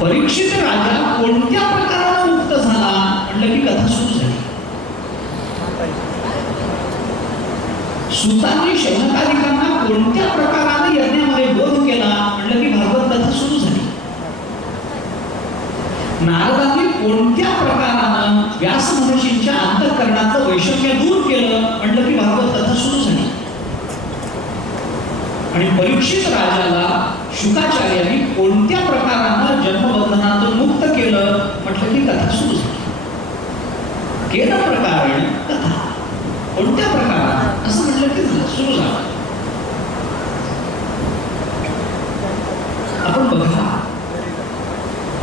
परीक्षित राजा कोणत्या प्रकाराने मुक्त झाला म्हटलं की कथा सुरू झाली. सुतांनी शौनकादिकांना कोणत्या प्रकाराने यज्ञामध्ये बोध केला म्हटलं की भागवत कथा सुरू झाली. नारदांनी कोणत्या प्रकारानं व्यास महर्षींच्या अंतःकरणाचं वैषम्य दूर केलं म्हटलं की भागवत कथा सुरू झाली. आणि परीक्षित राजाला शुकाचार्यांनी कोणत्या प्रकारानं जन्मबंधनातून मुक्त केलं म्हटलं की कथा सुरू झाली. केलं प्रकारण कथा कोणत्या प्रकारात असं म्हटलं की सुरू झालं. आपण बघा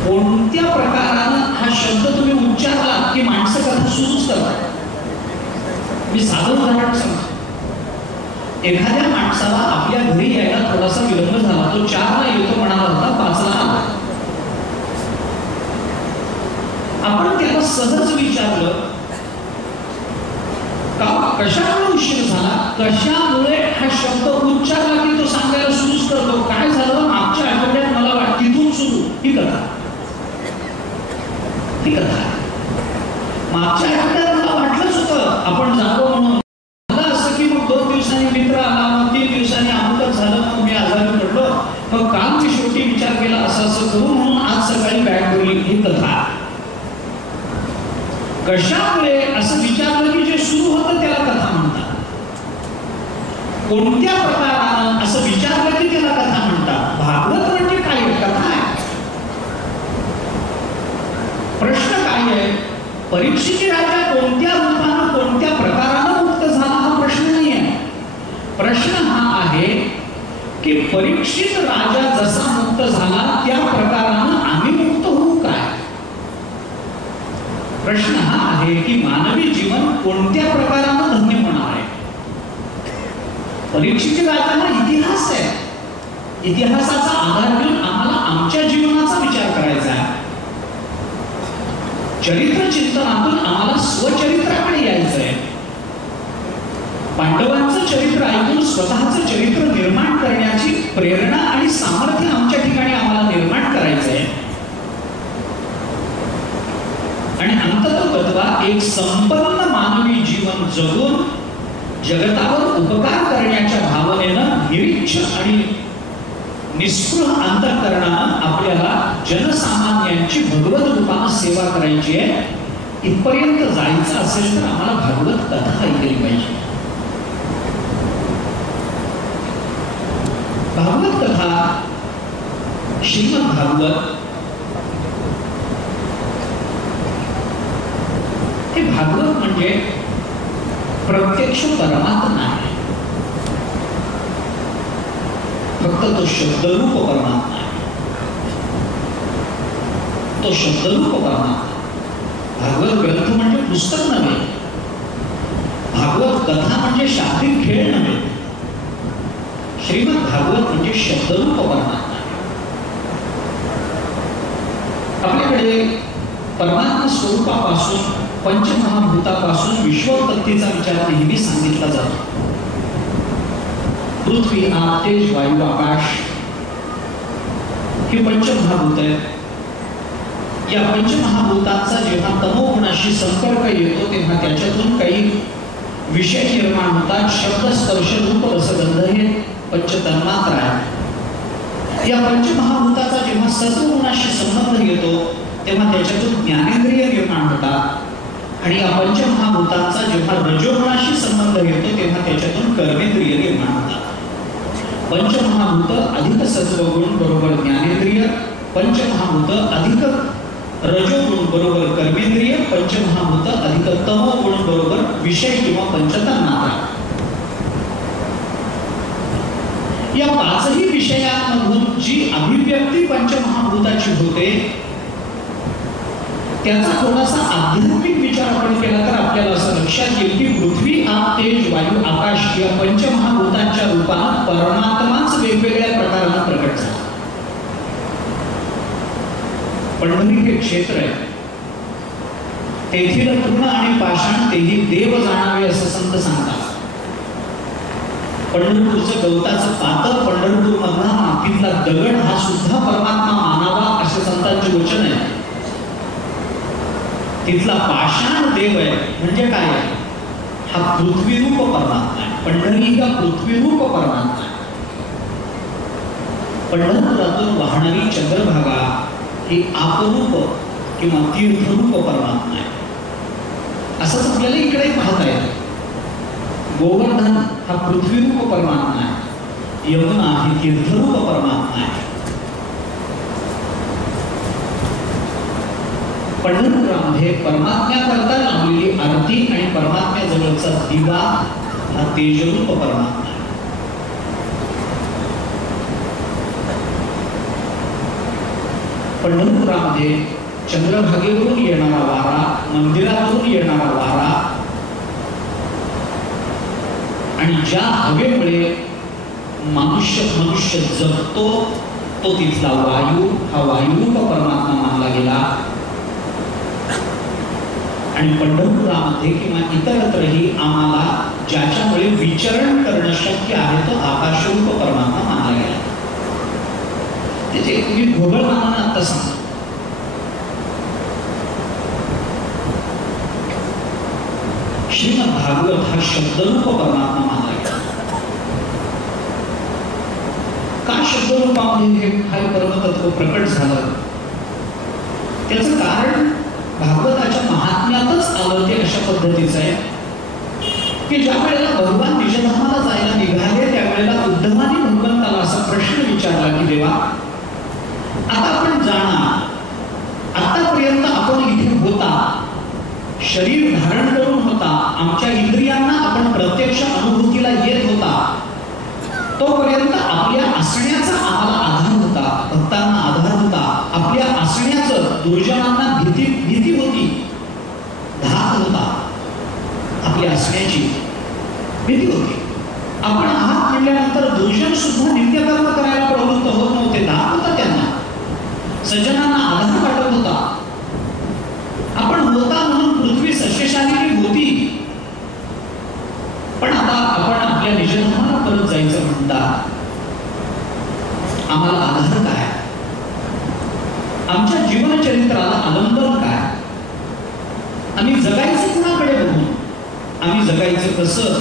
कोणत्या प्रकारानं हा शब्द तुम्ही उच्चारला की माणसं कथा सुरूच करतात. मी साधं उदाहरण सांगतो. एखाद्या माणसाला आपल्या घरी यायला थोडासा विलंब झाला, तो 4ला येतो म्हणाला होता, 5ला आला. आपण त्याला सहज विचारलं का कशामुळे उशीर झाला, कशामुळे हा शब्द उच्चारला की तो सांगायला सुरूच करतो. काय झालं मागच्या आठवड्यात मला वाटतं तिथून सुरू. ही कथा मागच्या आठवड्यात मला वाटलंच होतं आपण जावं म्हणून. असं की मग 2 दिवसांनी मित्र आला, मग 3 दिवसांनी अमुकच झालं, मग मी आजारी पडलो, मग काल मी शेवटी विचार केला असं करू म्हणून आज सकाळी बॅग बोलली. ही कथा कशामुळे असं विचारलं की जे सुरू होतं त्याला कथा म्हणतात. कोणत्या प्रकारानं असं विचारलं की त्याला कथा म्हणतात. भागवत म्हणजे काय कथा आहे. प्रश्न काय आहे, परीक्षित राजा कोणत्या रूपानं कोणत्या प्रकारानं मुक्त झाला हा प्रश्न नाही आहे. प्रश्न हा आहे की परीक्षित राजा जसा मुक्त झाला त्या प्रकारानं आम्ही मुक्त होऊ काय. प्रश्न हा आहे की मानवी जीवन कोणत्या प्रकारानं धन्य होणार आहे. परीक्षित राजाला इतिहास आहे. इतिहासाचा आधार घेऊन आम्हाला आमच्या जीवनाचा विचार करायचा आहे. चरित्र चिंतनातून आम्हाला स्वचरित्राकडे यायचं आहे. पांडवांचं चरित्र ऐकून स्वतःचं चरित्र निर्माण करण्याची प्रेरणा आणि सामर्थ्य आमच्या ठिकाणी आम्हाला निर्माण करायचं आहे. आणि अंततोगत्वा एक संपन्न मानवी जीवन जगून जगतावर उपकार करण्याच्या भावनेनं निरीच्छ आणि निस्पृह अंतःकरणानं आपल्याला जनसामान्यांची भगवत रूपानं सेवा करायची आहे. इथपर्यंत जायचं असेल तर आम्हाला भागवत कथा ऐकली पाहिजे. भागवत कथा श्रीमद भागवत हे भागवत म्हणजे प्रत्यक्ष परमात्मा आहे. फक्त तो शब्दरूप परमात्मा आहे. तो शब्दरूप परमात्मा. भागवत ग्रंथ म्हणजे पुस्तक नव्हे. भागवत कथा म्हणजे शाब्दिक खेळ नव्हे. श्रीमद भागवत म्हणजे शब्दरूप परमात्मा. आपल्याकडे परमात्मा स्वरूपापासून पंचमहाभूतापासून विश्वोत्पत्तीचा विचार नेहमी सांगितला जातो. पृथ्वी, आप, तेज, वायू, आकाश ही पंचमहाभूत आहेत. या पंचमहाभूतांचा जेव्हा तमोगुणाशी संपर्क येतो तेव्हा त्याच्यातून काही विषय निर्माण होतात. शब्द, स्पर्श, रूप, रसगंध हे पंचतन्मात्रा आहेत. या पंचमहाभूताचा जेव्हा सत्वगुणाशी संबंध येतो तेव्हा त्याच्यातून ज्ञानेंद्रिय निर्माण होतात. आणि या पंचमहाभूतांचा जेव्हा रजोगुणाशी संबंध येतो तेव्हा त्याच्यातून कर्मेंद्रिय निर्माण होतात. पंचमहाभूत अधिक सत्वगुण बरोबर ज्ञानेंद्रिय, पंचमहाभूत अधिक रजोगुण बरोबर कर्मेंद्रिय, पंचमहाभूत अधिक तमोगुण बरोबर विषय किंवा पंचतन्मात्रा. या 5ही विषयांमधून जी अभिव्यक्ती पंचमहाभूताची होते त्याचा थोडासा आध्यात्मिक विचार आपण केला तर आपल्याला असं लक्षात येईल की पृथ्वी, आप, तेज, वायू, आकाश या पंचमहाभूतांच्या रूपानं परमात्माच वेगवेगळ्या प्रकारानं प्रकट झाला. पंढरी हे क्षेत्र आहे. तेथील तृण आणि पाषाण तेही देव जाणावे असं संत सांगतात. पंढरपूरचं गवताचं पातळ, पंढरपूर मधला मातीतला दगड हा सुद्धा परमात्मा मानावा असे संतांची लोचन आहे, तिथला पाषाण देव आहे. म्हणजे काय आहे? हा पृथ्वीरूप परमात्मा आहे. पंढरी हा पृथ्वीरूप परमात्मा आहे. पंढरपुरातून वाहणारी चंद्रभागा ही आपरूप किंवा तीर्थरूप परमात्मा आहे. असंच आपल्याला इकडे पाहता येतं. गोवर्धन हा पृथ्वीरूप परमात्मा आहे, यमुना ही तीर्थरूप परमात्मा आहे. पंढरपुरामध्ये परमात्म्याकरता लावलेली आरती आणि परमात्म्याजवळचा दिवा हा तेजरूप परमात्मा आहे. पंढरपुरामध्ये चंद्रभागेवरून येणारा वारा, मंदिरावरून येणारा वारा आणि ज्या हवेमुळे मनुष्य जगतो तो तिथला वायू हा वायुरूप परमात्मा मानला गेला. आणि पंढरपुरामध्ये किंवा इतरत्रही आम्हाला ज्याच्यामुळे विचरण करणं शक्य आहे तो आकाशरूप परमात्मा मानला गेला. त्याचे मी घोगळ मानानं आता सांगतो. श्रीमद भागवत हा शब्दरूप परमात्मा मानला गेला. का शब्दरूपामध्ये हे परमतत्व प्रकट झालं? त्याचं कारण भागवताच्या महात्म्यातच आलं. ते अशा पद्धतीचं आहे की ज्या वेळेला भगवान निजधामाला जायला निघाले त्यावेळेला उद्धवानी भगवंताला असा प्रश्न विचारला की देवा, आता आपण जाणार, आतापर्यंत आपण इथे होता, शरीर धारण करून होता, आमच्या इंद्रियांना आपण प्रत्यक्ष अनुभूतीला येत होता, तोपर्यंत आपल्या असण्याचा आम्हाला आधार होता, भक्तांना आधार होता. आपल्या असण्याचं दुर्जनांना भीती होती, धाक होता. आपल्या असण्याची भीती होती. आपण आहात म्हणल्यानंतर दुर्जन सुद्धा नित्यकर्म करायला प्रवृत्त होत नव्हते. धाक होता त्यांना, सज्जनांना आधार वाटत होता. आपण होता म्हणून पृथ्वी सस्यशालिनी होती. पण आता आपण आपल्या निजधामाला परत जायचं म्हणता, आम्हाला आधार काय? आमच्या जीवनचरित्राला आलंबन काय? आम्ही जगायचं कुणाकडे बघून? आम्ही जगायचं कसं?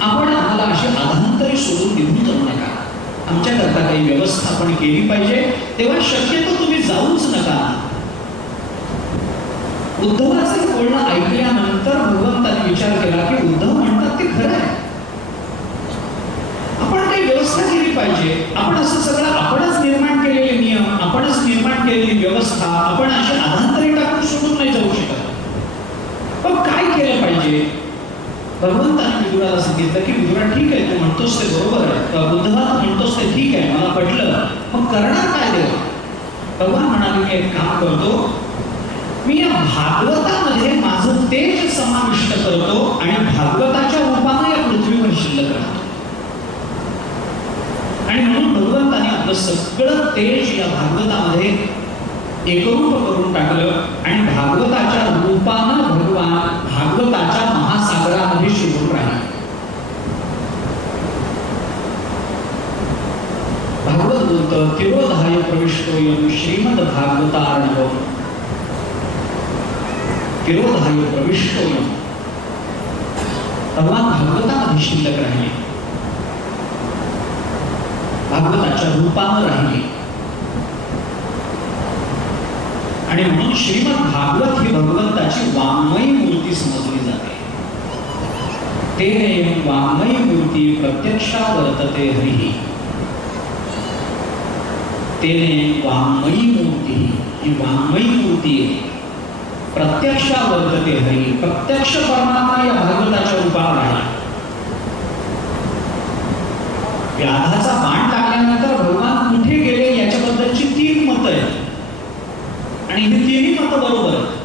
आपण आम्हाला अशी आधांतरी सोडून निघून जाऊ नका. आमच्याकरता काही व्यवस्था आपण केली पाहिजे, तेव्हा शक्यतो तुम्ही जाऊच नका. उद्धवाचे बोलणं ऐकल्यानंतर भगवंताने विचार केला की उद्धव म्हणतात ते खरं आहे. आपण काही व्यवस्था केली पाहिजे. आपण असं सगळं आपणच निर्माण केलेले नियम, आपणच निर्माण केलेली व्यवस्था आपण अशी आधांतरी टाकून सोडून नाही जाऊ शकत. पण काय केलं पाहिजे? भगवंताने विदुराला सांगितलं की विदुरा, ठीक आहे, तू म्हणतोस ते बरोबर आहे, बुद्धवा म्हणतोस ते ठीक आहे, मला पटलं, मग करणार काय देवा? भगवान म्हणाले की एक काम करतो, मी या भागवतामध्ये माझं तेज समाविष्ट करतो आणि भागवताच्या रूपाने या पृथ्वीवर शिल्लक राहतो. आणि म्हणून भगवंताने आपलं सगळं तेज या भागवतामध्ये एकरूप करून टाकलं आणि भागवताच्या रूपानं भगवान भागवताच्या महासागरामध्ये शिरून राहिले. भागवत बोलतं, तिरोधाय प्रविष्टोयम श्रीमद भागवतार्णवम्. तिरोधाय प्रविष्टोयम, भगवान भागवतामध्ये शिल्लक राहिले, भागवताच्या रूपानं राहिले. आणि म्हणून श्रीमद भागवत ही भगवंताची वाङ्मयी मूर्ती समजली जाते. तेने वाङ्मयी मूर्ती प्रत्यक्षा वर्तते हरिः. तेने वाङ्मयी मूर्ती, ही वाङ्मयी मूर्ती प्रत्यक्षा वर्तते हरी. प्रत्यक्ष परमात्मा या भागवताच्या रूपात राहिला. व्याधाचा बाण लागल्यानंतर भगवान कुठे गेले याच्याबद्दलची 3 मतं आहेत आणि ही 3ही मतं बरोबर आहेत.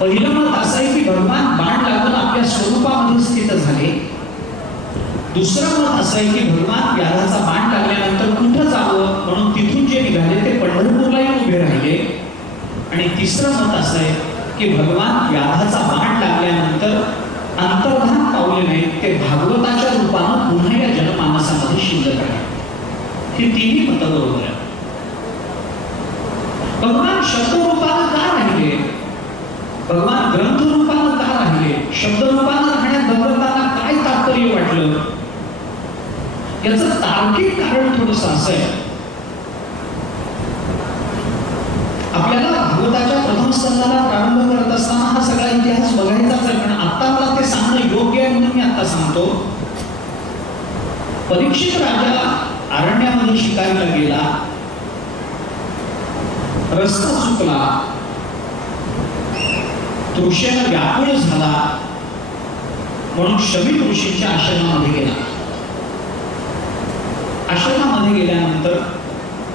पहिलं मत असं आहे की भगवान बाण लागून आपल्या स्वरूपामध्ये स्थित झाले. दुसरं मत असं आहे की भगवान व्याधाचा बाण लागल्यानंतर कुठं जावं म्हणून तिथून जे निघाले ते पंढरपूरला येऊन उभे राहिले. आणि तिसरं मत असं आहे की भगवान व्याधाचा बाण लागल्यानंतर अंतर्धान पावले नाहीत, ते भागवताच्या रूपानं पुन्हा या जनमानसामध्ये शिल्लक आहे. ही 3ही मतं बरोबर आहे. याचं तार्किक कारण थोडंसं असं आहे. आपल्याला भागवताच्या प्रथम स्कंदाला प्रारंभ करत असताना हा सगळा इतिहास बघायचाच आहे, पण आता मला ते सांगणं योग्य आहे म्हणून मी आता सांगतो. परीक्षित राजा अरण्यामध्ये शिकारीला गेला, रस्ता चुकला, तृषेनं व्याकुळ झाला म्हणून शमी ऋषींच्या आश्रमामध्ये गेला. आश्रमामध्ये गेल्यानंतर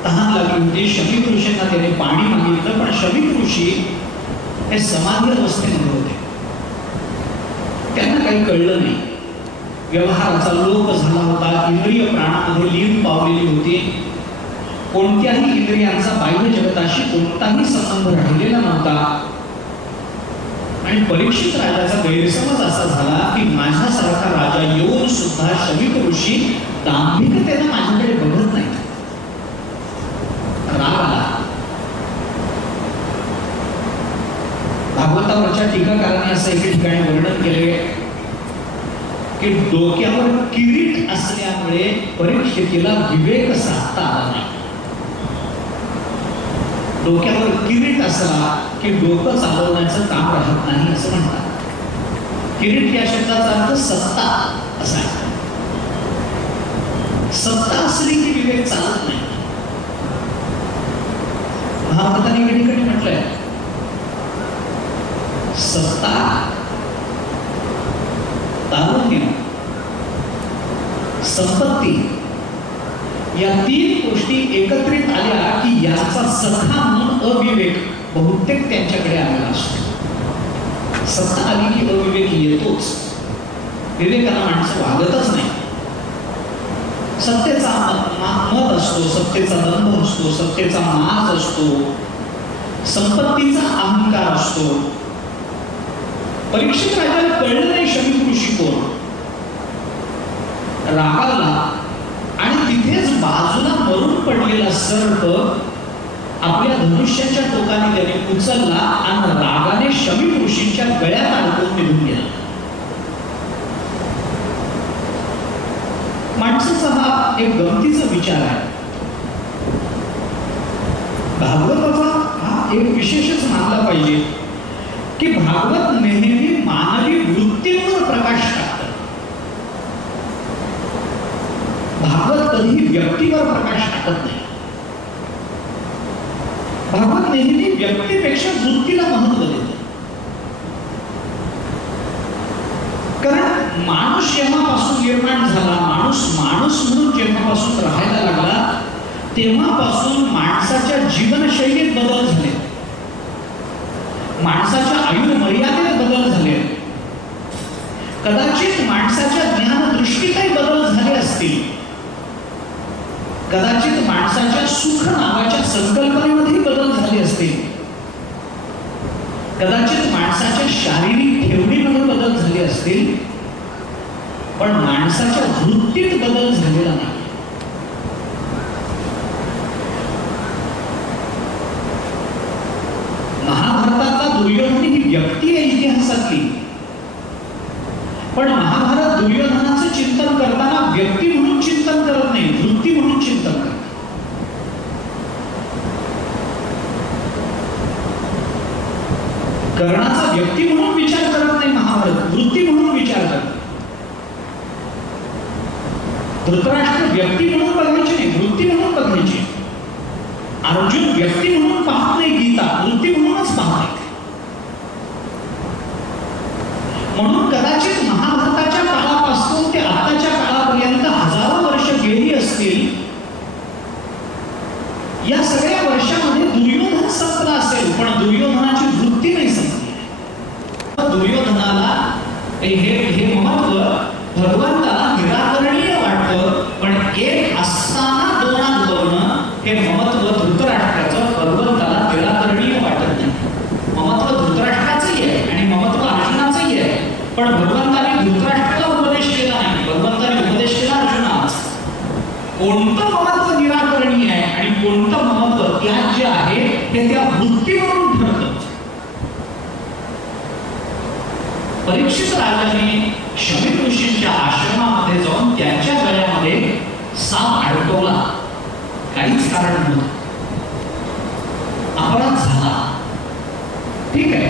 तहान लागली होती. शमी ऋषींना त्याने पाणी मागितलं, पण शमी ऋषी हे समाधी अवस्थेमध्ये होते. त्यांना काही कळलं नाही. व्यवहाराचा लोप झाला होता, इंद्रिय प्राणामध्ये लीन पावलेली होती. कोणत्याही इंद्रियांचा बाह्य जगताशी कोणताही संबंध राहिलेला नव्हता. आणि परीक्षित राजाचा गैरसमज असा झाला की माझ्यासारखा राजा येऊन सुद्धा शमी ऋषी दांभिकतेने माझ्याकडे बघत नाही. राग आला. भागवतावरच्या टीकाकारांनी असं एके ठिकाणी वर्णन केले की डोक्यावर किरीट असल्यामुळे परीक्षितीला विवेक साधता आला नाही. डोक्यावर किरीट असला की डोकं चालवण्याचं काम राहत नाही असं म्हणतात. किरीट या शब्दाचा अर्थ सत्ता असा आहे. सत्ता असली की विवेक चालत नाही. महाभारताने एके ठिकाणी म्हटलंय सत्ता, तारुण्य, संपत्ती या तीन गोष्टी एकत्रित आल्या की याचा सखा म्हणून अविवेक बहुतेक त्यांच्याकडे आलेला असतो. सत्ता आली की अविवेक येतोच. विवेकाला माणसं वागतच नाही. सत्तेचा मत असतो, सत्तेचा दंभ असतो, सत्तेचा माज असतो, संपत्तीचा अहंकार असतो. परीक्षित राजाला कळलं नाही शमी ऋषी कोण. रागाला आणि तिथेच बाजूला मरून पडलेला सर्प आपल्या धनुष्याच्या टोकाने त्याने उचलला आणि रागाने शमी ऋषींच्या गळ्यात अडकून निघून गेला. माणसाचा हा एक गमतीचा विचार आहे. भागवताचा हा एक विशेषच मानला पाहिजे की भागवत नेहमी मानवी वृत्तींवर प्रकाश टाकतं. भागवत कधीही व्यक्तीवर प्रकाश टाकत नाही. भागवत नेहमी व्यक्तीपेक्षा वृत्तीला महत्व देतं. कारण माणूस जेव्हापासून निर्माण झाला, माणूस म्हणून जेव्हापासून राहायला लागला, तेव्हापासून माणसाच्या जीवनशैलीत बदल झाले, माणसाच्या आयु मर्यादेत बदल झाले. कदाचित माणसाच्या ज्ञानदृष्टीतही बदल झाले असतील. कदाचित माणसाच्या सुख नावाच्या संकल्पनेमध्ये बदल झाले असतील. कदाचित माणसाच्या शारीरिक ठेवणीमध्ये बदल झाले असतील, पण माणसाच्या वृत्तीत बदल झालेला नाही. महाभारतातला दुर्योधन ही व्यक्ती आहे इतिहासातली, पण महाभारत दुर्योधनाचं चिंतन करताना व्यक्ती म्हणून चिंतन करत नाही, वृत्ती म्हणून चिंतन करत. कर्णाचा व्यक्ती म्हणून विचार करत नाही महाभारत, वृत्ती म्हणून विचार करत. धृतराष्ट्र व्यक्ती म्हणून बघायचे नाही, वृत्ती म्हणून बघायचे. अर्जुन व्यक्ती म्हणून पाहत नाही गीता, वृत्ती म्हणूनच पाहत. म्हणून कदाचित महाभारताच्या काळापासून ते आताच्या काळापर्यंत हजारो वर्ष गेली असतील. या सगळ्या वर्षामध्ये दुर्योधन संपला असेल, पण दुर्योधनाची वृत्ती नाही संपली. दुर्योधनाला हे महत्व भगवंताला निराकरणीय वाटतं, पण एक असताना दोनात बघणं हे महत्व धृतराष्ट्राचं भगवंताला निराकरणीय वाटत नाही. महत्व धृतराष्ट्राचंही आहे आणि महत्व अर्जुनाचंही आहे, पण भगवंताने धृतराष्ट्राला उपदेश केला नाही, भगवंताने उपदेश केला अर्जुनाला. कोणतं महत्व निराकरणीय आहे आणि कोणतं महत्व त्याज्य आहे हे त्या वृत्तीवरून ठरतं. परीक्षित राजाने शमी ऋषींच्या आश्रमामध्ये जाऊन त्यांच्या गळ्यामध्ये कारण नव्हतं. अपराध झाला, ठीक आहे,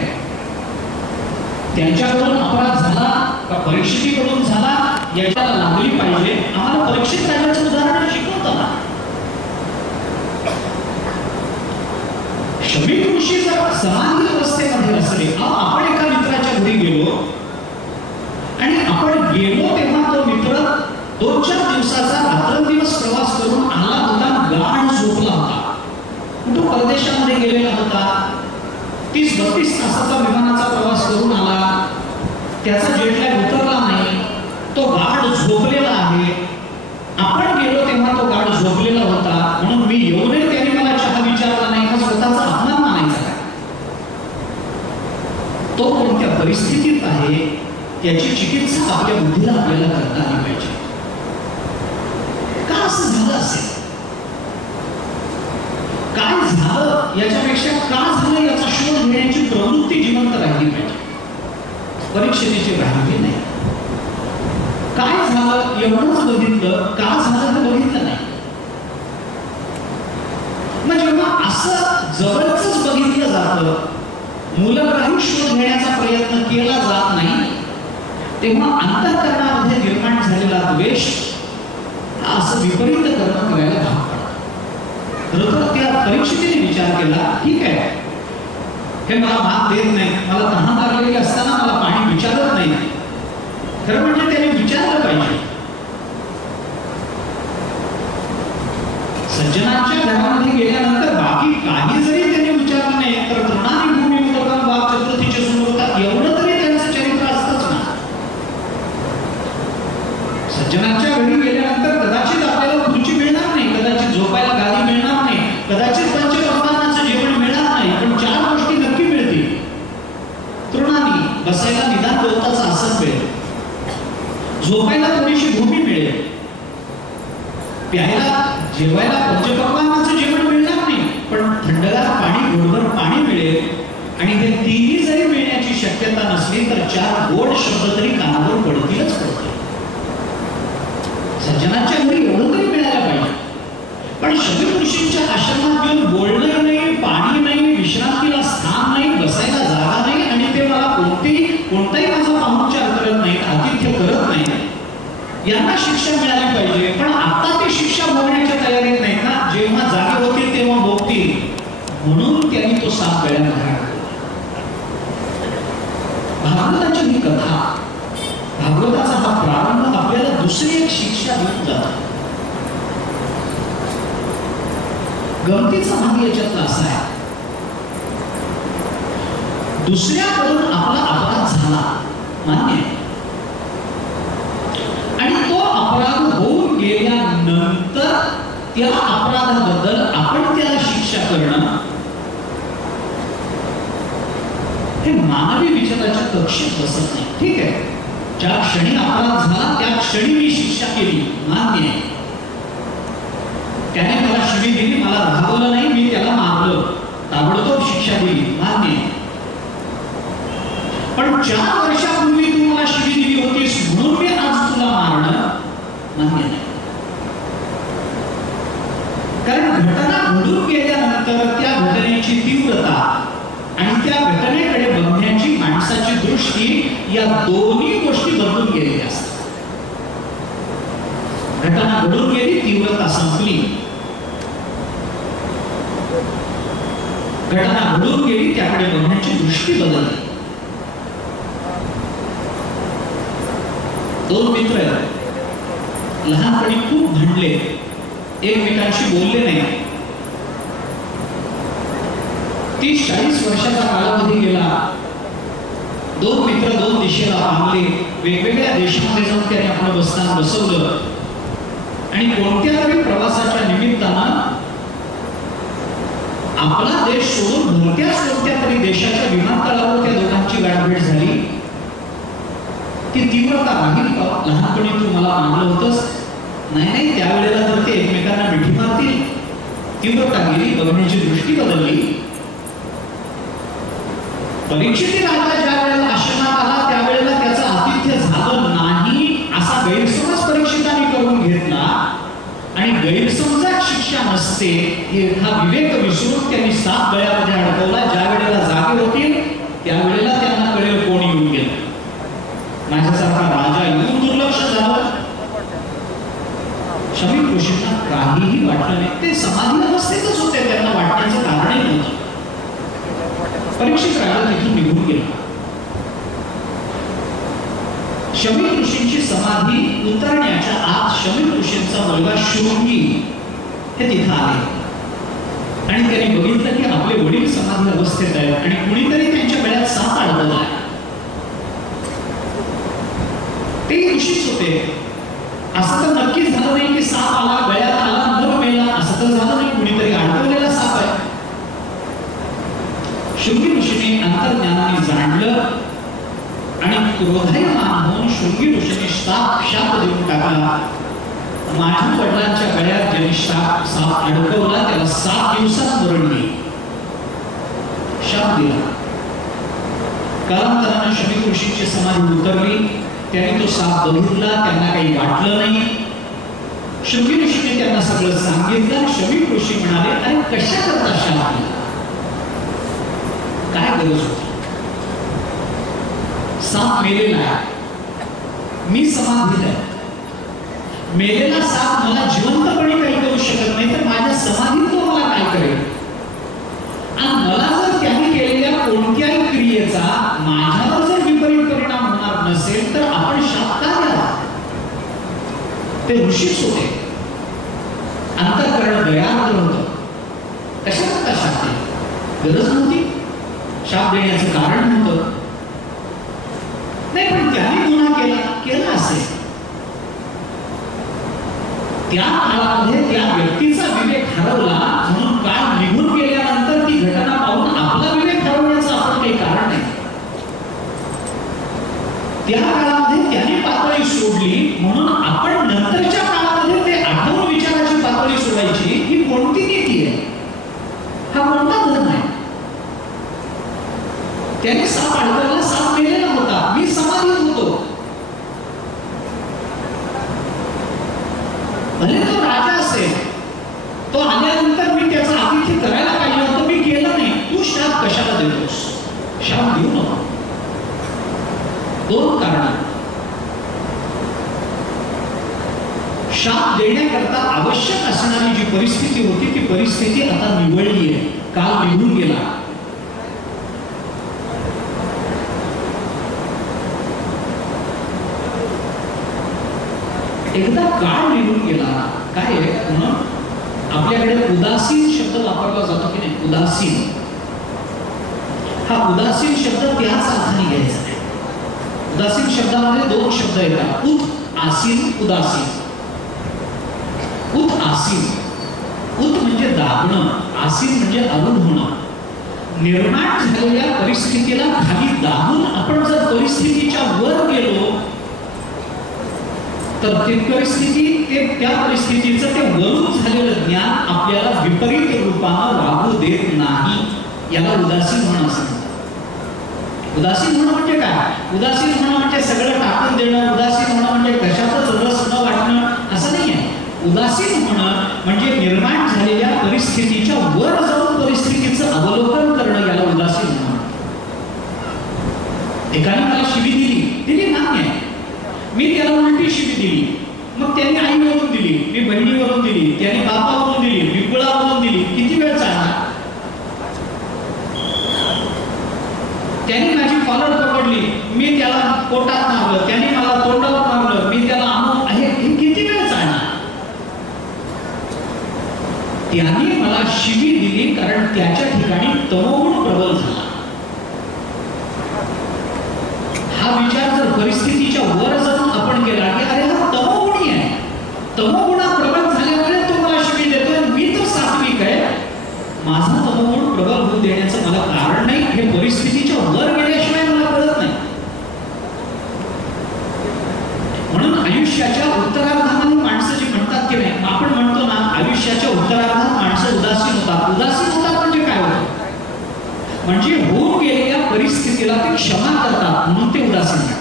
त्यांच्याकडून अपराध झाला का परीक्षितीकडून झाला याच्याला लागली पाहिजे. आम्हाला परीक्षित राजाचं उदाहरण शिकवतं ना. शमीक ऋषी जर समाधी अवस्थेमध्ये असले, आपण एका मित्राच्या घरी गेलो आणि आपण गेलो तेव्हा तो मित्र 2-4 दिवसाचा रात्रंदिवस प्रवास करून आला होता, गाढ झोपला होता. तो परदेशामध्ये गेलेला होता, 30-32 तासाचा विमानाचा प्रवास करून आला, त्याचा जेट लॅग उतरला नाही, तो गाढ झोपलेला आहे. आपण गेलो तेव्हा तो गाढ झोपलेला होता, म्हणून मी येऊनही त्याने मला चहा विचारला नाही, हा स्वतःचा अपमान मानायचा. तो कोणत्या परिस्थितीत आहे याची चिकित्सा आपल्या बुद्धीला आपल्याला करता आली पाहिजे. का असं झालं असेल, काय झालं याच्यापेक्षा का झालं याचा शोध घेण्याची प्रवृत्ती जिवंत राहिली पाहिजे. परीक्षेची राहिली नाही. काय झालं एवढंच बघितलं, का झालं हे बघितलं नाही. मग जेव्हा असं जवळच बघितलं जातं, मूलग्राही शोध घेण्याचा प्रयत्न केला जात नाही, तेव्हा अंतःकरणामध्ये निर्माण झालेला द्वेष असं विपरीत कर्म करायला भाग पडतं. खरं त्या परीक्षेने विचार केला, ठीक आहे, हे मला भाग देत नाही, मला तहान लागलेली असताना मला पाणी विचारत नाही. खरं म्हणजे त्याने विचारलं पाहिजे. सज्जनांच्या घरामध्ये गेल्यानंतर बाकी काही जरी त्यांनी विचारलं नाही तर तृणानी भूमी उदकम वाक चतुर्थीचे सुनवतात एवढं तरी त्यांचं चरित्र असतंच ना. सज्जनांच्या घरी गेल्यानंतर कदाचित आपल्याला खुर्ची मिळणार नाही, कदाचित झोपायला गादी मिळणार नाही, कदाचित पंचपक्वान्नाचं जेवण मिळणार नाही, पण 4 गोष्टी नक्की मिळतील. तृणानी बसायला निदान गवताचं आसन मिळेल, झोपायला थोडीशी भूमी मिळेल, प्यायला जेवायला पंचपक्वान्नाचं जेवण मिळणार नाही, पण थंडगार पाणी, गोडभर पाणी मिळेल. आणि हे तिन्ही जरी मिळण्याची शक्यता नसली तर 4 गोड शब्द तरी कानावर पडतीलच पडतील. सज्जनाच्या घरी एवढं तरी मिळायला पाहिजे. पण शमीक ऋषींच्या आश्रमात येऊन बोलणं नाही, पाणी नाही, विश्रांतीला स्थान नाही, बसायला जागा नाही, आणि ते मला कोणताही माझा पाहुणचार करत नाही, आतिथ्य करत नाही, यांना शिक्षा मिळाली पाहिजे. पण आता ते शिक्षा भोगण्याच्या तयारीत नाहीत ना. जेव्हा जागे होतील तेव्हा भोगतील, म्हणून त्यांनी तो 7 वेळा धारण. भागवताची ही कथा, भागवताचा हा प्रारंभ आपल्याला दुसरी एक शिक्षा देऊन जातो. गमतीचा भाग याच्यातला असा आहे, दुसऱ्याकडून आपला अपराध झाला मान्य आहे, आणि तो अपराध होऊन गेल्यानंतर त्या अपराधाबद्दल आपण त्याला शिक्षा करणं हे मानवी विचाराच्या कक्षेत बसत नाही. ठीक आहे, ज्या क्षणी अपराध झाला त्या क्षणी मी शिक्षा केली मान्य आहे. त्याने मला शिवी दिली, मला राहवलं नाही, मी त्याला मारलं, ताबडतोब शिक्षा दिली मान्य आहे. पण 4 वर्षापूर्वी तू मला शिवी दिली होतीस म्हणून मी आज तुला मारणं मान्य नाही. कारण घटना घडून गेल्यानंतर त्या घटनेची तीव्रता आणि त्या घटनेकडे बघण्याची माणसाची दृष्टी या दोन्ही गोष्टी बदलून गेलेल्या असतात. घटना घडून गेली, तीव्रता संपली, घटना घडून गेली, त्याकडे बघण्याची दृष्टी बदलली. 2 मित्र लहानपणी खूप भांडले, एकमेकांशी बोलले नाही. 30-40 वर्षाचा कालावधी गेला. 2 मित्र 2 दिशेला पांगले, वेगवेगळ्या देशामध्ये जाऊन त्याने आपलं बसस्थान बसवलं, आणि कोणत्या तरी प्रवासाच्या निमित्तानं आपला देश सोडून कोणत्या तरी देशाच्या विमानतळावर त्या दोघांची गाठभेट झाली. ती तीव्रता राहील का? लहानपणी तू मला मानलं होतंस, नाही, त्यावेळेला तर ते एकमेकांना मिठी मारतील. तीव्रता गेली, बघण्याची दृष्टी बदलली. परीक्षित राजा ज्या वेळेला आश्रमात आला त्यावेळेला त्याचं आतिथ्य झालं नाही असा गैरसमज परीक्षितांनी करून घेतला, आणि गैरसमजात शिक्षा नसते हा विवेक विसरून त्यांनी साप गळ्यामध्ये अडकवला. ज्या वेळेला जागे होतील त्यावेळेला त्यांना कळेल कोण येऊन गेलं. माझ्यासारखा राजा येऊन दुर्लक्ष झालं. शमीक ऋषींना काहीही वाटलं नाही. ते समाधी अवस्थेतच होते, त्यांना वाटण्याचं कारणही नव्हतं. परीक्षित राजा तिथून निघून गेला. शमीक ऋषींची समाधी उतरण्याच्या आत शमीक ऋषींचा मुलगा शृंगी हे तिथं आले आणि त्यांनी बघितलं की आपले वडील समाधी अवस्थेत आहेत आणि कुणीतरी त्यांच्या गळ्यात साप अडकवला आहे. ते ऋषीच होते. असं तर नक्कीच झालं नाही की साप आला, गळ्यात आला, मग मेला, असं तर झालं नाही. कुणीतरी अडकवलेला साप आहे. शृंगी ऋषीने अंतर्ज्ञानाने जाणलं आणि क्रोधायमान होऊन शृंगी ऋषीने शाप देऊन टाकला. माझ्या वडिलांच्या गळ्यात ज्यांनी साप अडकवला त्याला 7 दिवसात मरण येईल शाप दिला. कालांतराने शमीक ऋषींची समाधी उतरली. त्यांनी तो साप बघितला, त्यांना काही वाटलं नाही. शृंगी ऋषीने त्यांना सगळं सांगितलं. शमीक ऋषी म्हणाले, अरे कशा करता शाप दिला, काय गरज होती? साप मेलेला आहे, मी समाधीत आहे. मेलेला साप मला जिवंतपणे काही करू शकत नाही, तर माझ्या समाधीत तो मला काय करेल? आणि मला जर त्याने केलेल्या कोणत्याही क्रियेचा माझ्यावर जर विपरीत परिणाम होणार नसेल तर आपण शाप का द्यावा? ते ऋषीच होते, अंतःकरण दयार्द्र होतं. कशा करता शाप दिला? गरज नव्हती. शाप देण्याचं कारण नव्हतं. नाही, पण त्याने गुन्हा केला असेल. त्या काळामध्ये त्या व्यक्तीचा विवेक हरवला म्हणून काळ निघून गेल्यानंतर ती घटना पाहून आपला विवेक हरवण्याचं आपण काही कारण नाही. त्या काळामध्ये त्याने पातळी सोडली म्हणून आपण नंतरच्या काळामध्ये ते आठवून विचाराची पातळी सोडायची. ही कोणती नीती आहे? हा कोणता धर्म आहे? त्याने साप अडकवला, साप मेलेला होता, मी समाधीत होतो. भले तो राजा असेल, तो आल्यानंतर मी त्याचं आतिथ्य करायला पाहिजे होतं, मी केलं नाही. तू शाप कशाला देतोस? शाप देऊ नको. 2 कारण. शाप देण्याकरता आवश्यक असणारी जी परिस्थिती होती ती परिस्थिती आता निवडली आहे, काल निघून गेला. एकदा काळ निघून गेला. काय म्हणून आपल्याकडे उदासीन शब्द वापरला जातो की नाही? उदासीन. हा उदासीन शब्द त्याच अर्थाने घ्यायचा नाही. उदासीन शब्दामध्ये 2 शब्द येतात, उत आसीन, उदासीन. उत आसीन. उत म्हणजे दाबणं, आसीन म्हणजे अरुण होणं. निर्माण झालेल्या परिस्थितीला खाली दाबून आपण जर परिस्थितीच्या वर गेलो तर ती परिस्थिती, त्या परिस्थितीचं ते वरून झालेलं ज्ञान आपल्याला विपरीत रूपानं वागू देत नाही. याला उदासीन होणं असं म्हणतात. उदासीन होणं म्हणजे काय? उदासीन होणं म्हणजे सगळं टाकून देणं. उदासीन होणं म्हणजे कशातच रस न वाटणं असं नाही आहे. उदासीन होणं म्हणजे निर्माण झालेल्या परिस्थितीच्या वर जाऊन परिस्थितीचं अवलोकन करणं, याला उदासीन होणं. एकाने मला शिवी दिली मान्य आहे, मी त्याला उलटी शिवी दिली, मग त्याने आईवरून दिली, मी बहिणीवरून दिली, त्याने बापावरून दिली, मी कुळावरून दिली, किती वेळ चालणार? त्याने माझी कॉलर पकडली, मी त्याला पोटात मारलं, त्याने मला तोंडावर मारलं, मी त्याला आहे, हे किती वेळ चालणार? त्याने मला शिवी दिली कारण त्याच्या ठिकाणी तमोगुण प्रबल झाला. हा विचार जर परिस्थितीच्या वर जाऊन आपण केला की अरे हा तमोगुणी आहे, तमोगुणा प्रबल झाल्यामुळे तो मला शिवी देतोय, मी तर सात्विक आहे, माझा तमोगुण प्रबल होऊ देण्याचं मला कारण नाही, हे परिस्थितीच्या वर गेल्याशिवाय मला कळत नाही. म्हणून आयुष्याच्या उत्तरार्धामध्ये माणसं जी म्हणतात की नाही, आपण म्हणतो ना आयुष्याच्या उत्तरार्धात माणसं उदासीन होतात. उदासीन होतात म्हणजे काय होतं? म्हणजे होऊन गेलेल्या परिस्थितीला ते क्षमा करतात म्हणून ते उदासीन होतात.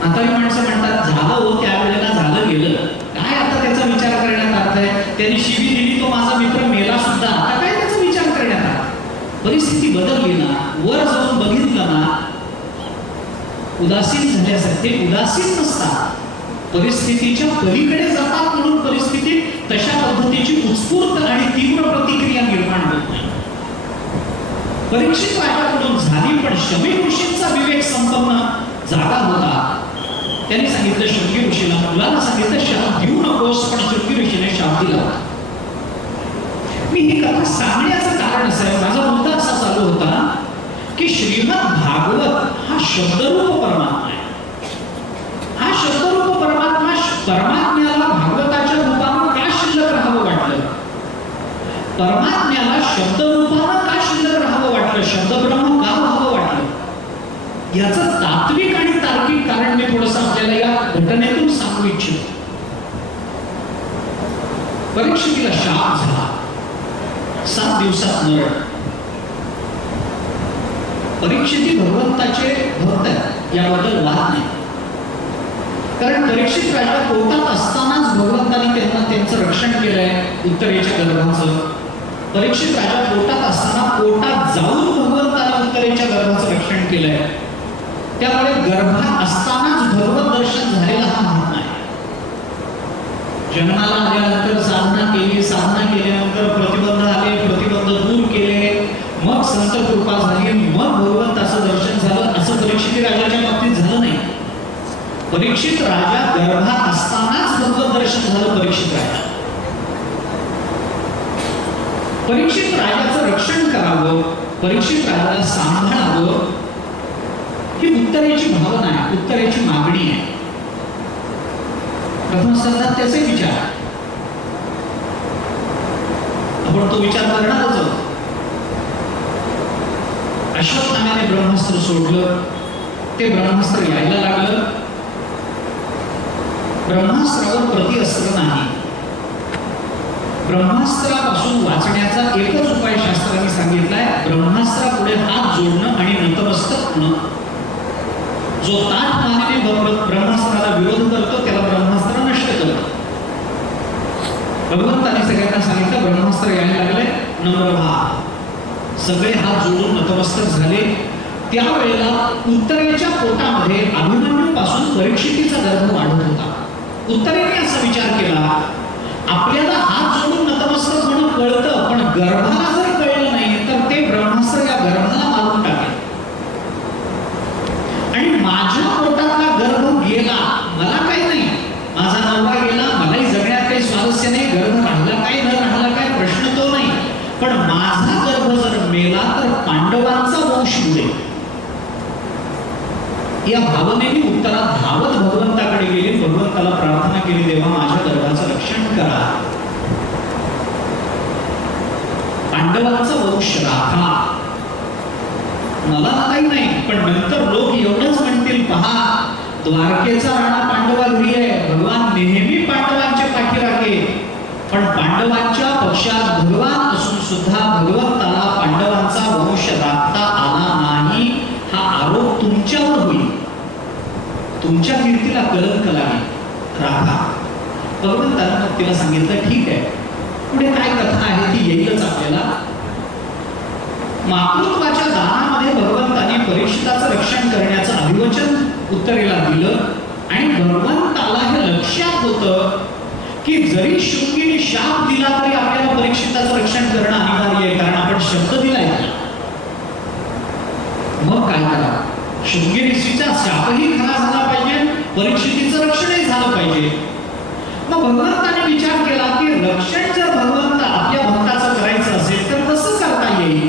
म्हातारी माणसं म्हणतात झालं हो त्यावेळेला झालं गेलं, काय आता त्याचा विचार करण्यात आला त्याने शिवी दिली, तो माझा मित्र मेला सुद्धा, आता काय त्याचा विचार करण्यात आला? परिस्थिती बदलली ना, वर जाऊन बघितलं ना, उदासीन झाल्यासारखे. उदासीन नसतात, परिस्थितीच्या पलीकडे जातात म्हणून परिस्थितीत तशा पद्धतीची उत्स्फूर्त आणि तीव्र प्रतिक्रिया निर्माण होत नाही. परीक्षित राजाकडून झाली, पण शमी ऋषींचा विवेक संपन्न जागा होता. त्यांनी सांगितलं शृंगी ऋषीला, मुलाला सांगितलं शाप देऊ नकोस, पण शृंगी ऋषीने शाप दिला. मी ही कथा सांगण्याचं कारण असं आहे, माझा मुद्दा असा चालू होता की श्रीमद भागवत हा शब्दरूप परमात्मा आहे. हा शब्दरूप परमात्मा, परमात्म्याला भागवताच्या रूपानं का शिल्लक राहावं वाटलं? परमात्म्याला शब्दरूपानं का शिल्लक राहावं वाटलं? शब्दब्रह्म का व्हावं वाटलं? याचं तात्विक आणि तार्किक कारण मी थोडंसं आपल्याला या घटनेतून सांगू इच्छितो. परीक्षितीला शाप झाला, 7 दिवसात मरण. परीक्षिती भगवंताचे भक्त आहेत, याबद्दल वाद नाही. कारण परीक्षित राजा पोटात असतानाच भगवंतांनी त्यांना त्यांचं रक्षण केलंय, उत्तरेच्या गर्भाचं. परीक्षित राजा पोटात असताना पोटात जाऊन भगवंताने उत्तरेच्या गर्भाचं रक्षण केलंय. त्यामुळे गर्भात असतानाच भगवत दर्शन झालेला हा महात्मा आहे. जन्माला आल्यानंतर साधना केली, साधना केल्यानंतर प्रतिबंध आले, प्रतिबंध दूर केले, मग संत कृपा झाली, मग भगवंताचं दर्शन झालं. असं परीक्षित राजाच्या बाबतीत झालं नाही. परीक्षित राजा गर्भात असतानाच भगवत दर्शन झालं. परीक्षित राजाचं रक्षण करावं, परीक्षित राजाला सांभाळावं, ही उत्तरेची भावना आहे, उत्तरेची मागणी आहे. प्रथम स्कंदात त्याचे विचार, आपण तो विचार करणारच आहोत. अश्वत्थाम्याने ब्रह्मास्त्र सोडलं, ते ब्रह्मास्त्र यायला लागलं. ब्रह्मास्त्रावर प्रतिअस्त्र नाही. ब्रह्मास्त्रापासून वाचण्याचा एकच उपाय शास्त्राने सांगितलाय, ब्रह्मास्त्रापुढे हात जोडणं आणि नतमस्तक होणं. जो ताठ मानेने ब्रह्मास्त्राला विरोध करतो त्याला ब्रह्मास्त्र नष्ट करतो. भगवंताने सगळ्यांना सांगितलं, ब्रह्मास्त्र यायला लागले, नम्र व्हा. सगळे हात जोडून नतमस्तक झाले. त्यावेळेला उत्तरेच्या पोटामध्ये अभिमन्यूपासून परीक्षितीचा गर्भ वाढत होता. उत्तरेने असा विचार केला, आपल्याला हात जोडून नतमस्तक होणं कळतं, पण गर्भाला जर कळलं नाही तर ते ब्रह्मास्त्र या गर्भाला मारून टाकेल. आणि माझ्या पोटातला गर्भ गेला, मला काही नाही, माझा नवरा गेला, मलाही जगण्यात काही स्वारस्य नाही, गर्भ राहिला काय न राहिला काय प्रश्न तो नाही, पण माझा गर्भ जर मेला तर पांडवांचा वंश उडेल. या भावनेने उत्तरात धावत भगवंताकडे गेले, भगवंताला प्रार्थना केली, देवा माझ्या गर्भाचं रक्षण करा, पांडवांचा वंश राखा. मला काही नाही, पण नंतर लोक एवढंच म्हणतील, पहा द्वारकेचा राणा पांडवाघरी आहे, भगवान नेहमी पांडवांच्या पाठीराखे. पण पांडवांच्या पक्षात भगवान असून सुद्धा भगवंताला पांडवांचा वंश राखता आला नाही, हा आरोप तुमच्यावर होईल, तुमच्या कीर्तीला कलंक लागेल, राखा. भगवंताला मग तिला सांगितलं, ठीक आहे. पुढे काय कथा आहे ती येईलच आपल्याला. मातृत्वाच्या दानामध्ये भगवंताने परीक्षिताचं रक्षण करण्याचं अभिवचन उत्तरेला दिलं. आणि भगवंताला हे लक्षात होतं की जरी शृंगीने शाप दिला तरी आपल्याला परीक्षिताचं रक्षण करणं अनिवार्य आहे, कारण आपण शब्द दिलाय. मग काय करा, शृंगी ऋषीचा शापही खरा झाला पाहिजे, परीक्षितीचं रक्षणही झालं पाहिजे. मग भगवंताने विचार केला की रक्षण जर भगवंत आपल्या भक्ताचं करायचं असेल तर कसं करता येईल.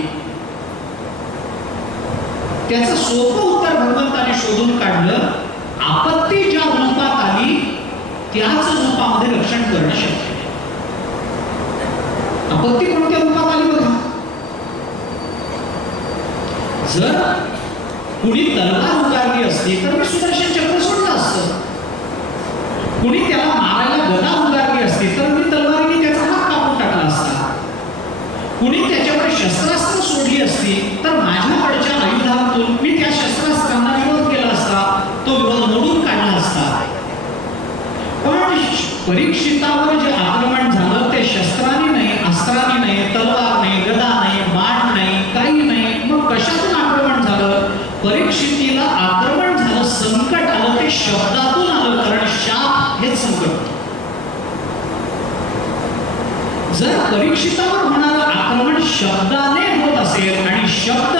त्याचं सोपं उत्तर भगवंताने शोधून काढलं, आपत्ती ज्या रूपात आली त्याच रूपामध्ये रक्षण करणं शक्य आहे. आपत्ती कोणत्या रूपात आली बघा. जर कुणी तलवार उगारली असती तर मी सुदर्शन चक्र सोडलं असतं. कुणी त्याला मारायला गदा उगारली असती तर मी तलवारीने त्याचा हात कापून टाकला असता. कुणी त्याच्यावर शस्त्रास्त्र सोडली असती तर माझ्याकडच्या आयुधातून मी त्या शस्त्रास्त्रांना विरोध केला असता, तो विरोध मोडून काढला असता. पण परीक्षितावर जे आक्रमण झालं ते जर परीक्षितावर होणारं आक्रमण शब्दाने होत असेल आणि शब्द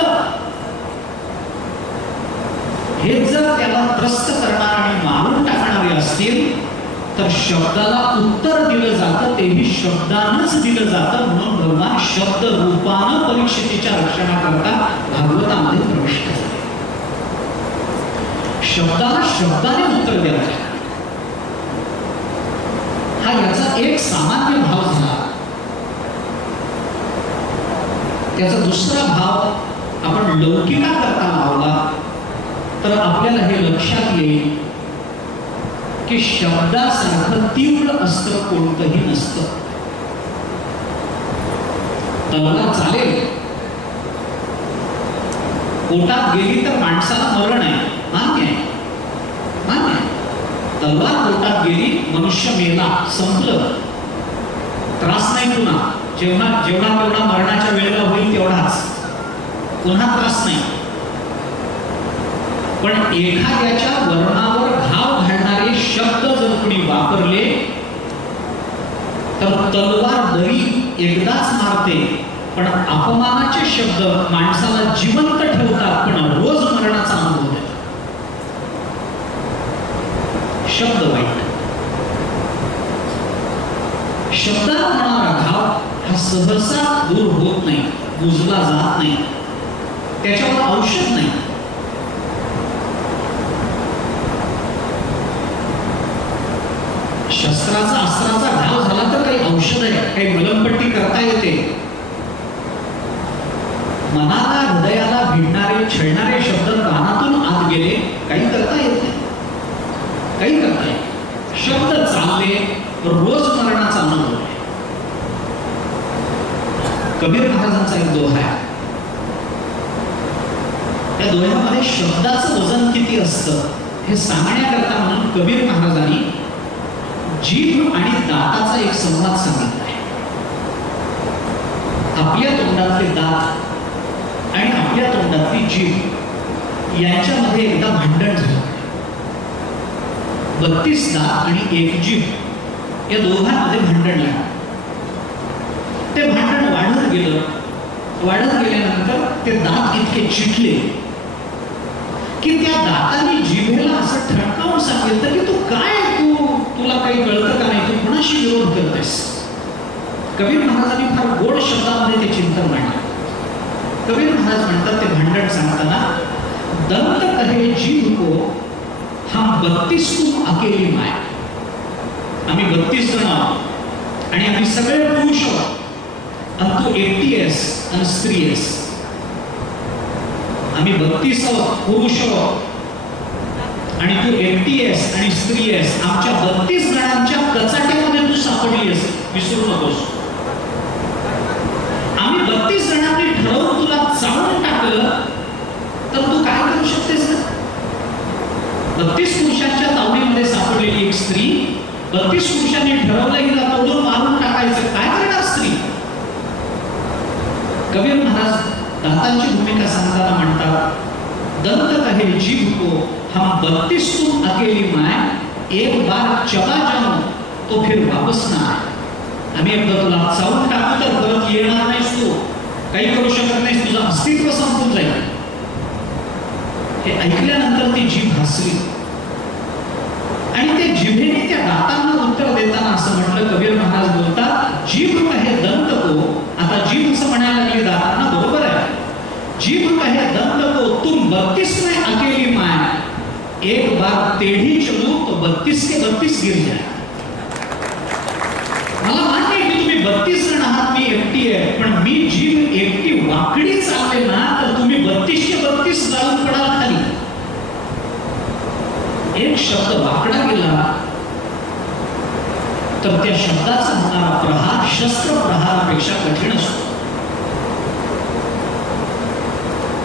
हे जर त्याला त्रस्त करणार आणि मारून टाकणारे असतील तर शब्दाला उत्तर दिलं जातं, तेही शब्दानंच दिलं जातं. म्हणून भगवान शब्द रूपानं परीक्षितीच्या रक्षणाकरता भागवतामध्ये प्रवेश केला. शब्दाला शब्दाने उत्तर द्यायचं हा याचा एक सामान्य भाव झाला. त्याचा दुसरा भाव आपण लौकिका करता लावला तर आपल्याला हे लक्षात येईल की शब्दासारखं तीव्र अस्त्र कोणतंही नसतं. तलवार चालेल, पोटात गेली तर माणसाला मरण आहे, मान्य आहे, मान्य आहे. तलवार पोटात गेली, मनुष्य मेला, संपलं, त्रास नाही पुन्हा. जेव्हा तेवढा मरणाच्या वेळेला होईल तेवढाच, पुन्हा त्रास नाही. पण एखाद्याच्या वर्णावर घाव घालणारे शब्द जर कोणी वापरले तर तलवार दरी एकदाच मारते, पण अपमानाचे शब्द माणसाला जिवंत ठेवतात, पण रोज मरणाचा अनुभव देतात. शब्द वाईट, शब्दाला होणारा घाव हा सहसा दूर होत नाही, बुजला जात नाही, त्याच्यावर औषध नाही. शस्त्राचा अस्त्राचा घाव झाला तर काही औषध आहे, काही मलमपट्टी करता येते. मनाला हृदयाला भिडणारे छळणारे शब्द कानातून आत गेले, काही करता येत नाही, काही करता येत. शब्द चालले रोज मरणाचा अनुभव आहे. कबीर महाराजांचा एक दोहा आहे, त्या दोह्यामध्ये शब्दाचं वजन किती असतं हे सांगण्याकरता म्हणून कबीर महाराजांनी जीभ आणि दाताचा एक संवाद सांगितला आहे. आपल्या तोंडातले दात आणि आपल्या तोंडातली जीभ यांच्यामध्ये एकदा भांडण झालं. 32 दात आणि एक जीभ या दोघांमध्ये भांडण लागलं. ते भांडण वाढत गेलं, वाढत गेल्यानंतर ते दात इतके चिटले की त्या दाताने जिभेला असं ठणकावून सांगितलं की तू काय, तुला काही कळतं का नाही, तू कुणाशी विरोध करतेस. कबीर महाराजांनी फार गोड शब्दामध्ये ते चिंतन मांडलं. कबीर महाराज म्हणतात ते भांडण सांगताना, दंत कहे जीव को हम 32 तुम अकेली माय. आम्ही 32 जण आहोत आणि आम्ही सगळे पुरुष आहोत, आणि तू एकटी आहेस आणि स्त्री आहेस. आम्ही 32 आहोत, पुरुष आहोत आणि तू एकटी आहेस आणि स्त्री आहेस. आमच्या 32 जणांच्या कचाट्यामध्ये तू सापडली आहेस, विसरू नकोस. आम्ही 32 जणांनी ठरवून तुला चावून टाकलं तर तू काय करू शकतेस ना? 32 पुरुषांच्या तावडीमध्ये सापडलेली एक स्त्री, 32 पुरुषांनी ठरवलं हिला तोडून मारून टाकायचं, काय करणार स्त्री? कबीर महाराज दातांची भूमिका सांगताना म्हणतात, दंत कहे जीभ को हम 32 तुम अकेली माय, एक बार चबा जाओ तो फिर वापस ना आए. आम्ही एकदा तुला चावून टाकू तर परत येणार नाहीस, तू काही करू शकत नाहीस, तुझं अस्तित्व संपून जाईल. हे ऐकल्यानंतर ती जीभ हसली आणि ते जिभेने त्या दातांना उत्तर देताना असं म्हटलं. कबीर महाराज बोलतात, जीभ कहे दंत को, आता जीभ असं म्हणायला लागली दातांना, बरोबर आहे, जीभ कहे दंत को तुम 32 में अकेली माय, एक बार टेढ़ी चलो तो 32 के 32 गिर जाए. मला मान्य आहे की तुम्ही 32 जण आहात, मी एकटी आहे, पण मी जीभ एकटी वाकडी चालले ना तर तुम्ही 32 के 32 जाऊन पडाल खाली. एक शब्द वाकडा गेला तर त्या शब्दाचा होणारा प्रहार शस्त्र प्रहारापेक्षा कठीण असतो.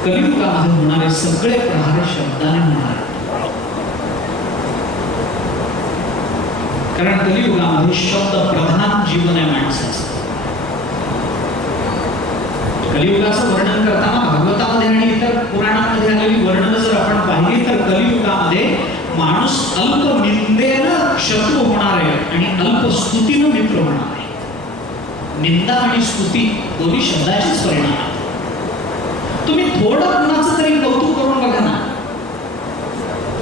कलियुगामध्ये होणारे सगळे प्रहार शब्दाने होणार, कारण कलियुगामध्ये शब्द प्रधान जीवन आहे माणसाचं. कलियुगाचं वर्णन करताना भागवतामध्ये आणि इतर पुराणांमध्ये आलेली वर्णन जर आपण पाहिली तर कलियुगामध्ये माणूस अल्प निंदेनं शत्रू होणार आहे आणि अल्प स्तुतीनं मित्र होणार आहे. निंदा आणि स्तुती दोन्ही शब्दाचेच परिणाम आहेत. तुम्ही थोडं कुणाचं तरी कौतुक करून बघा ना,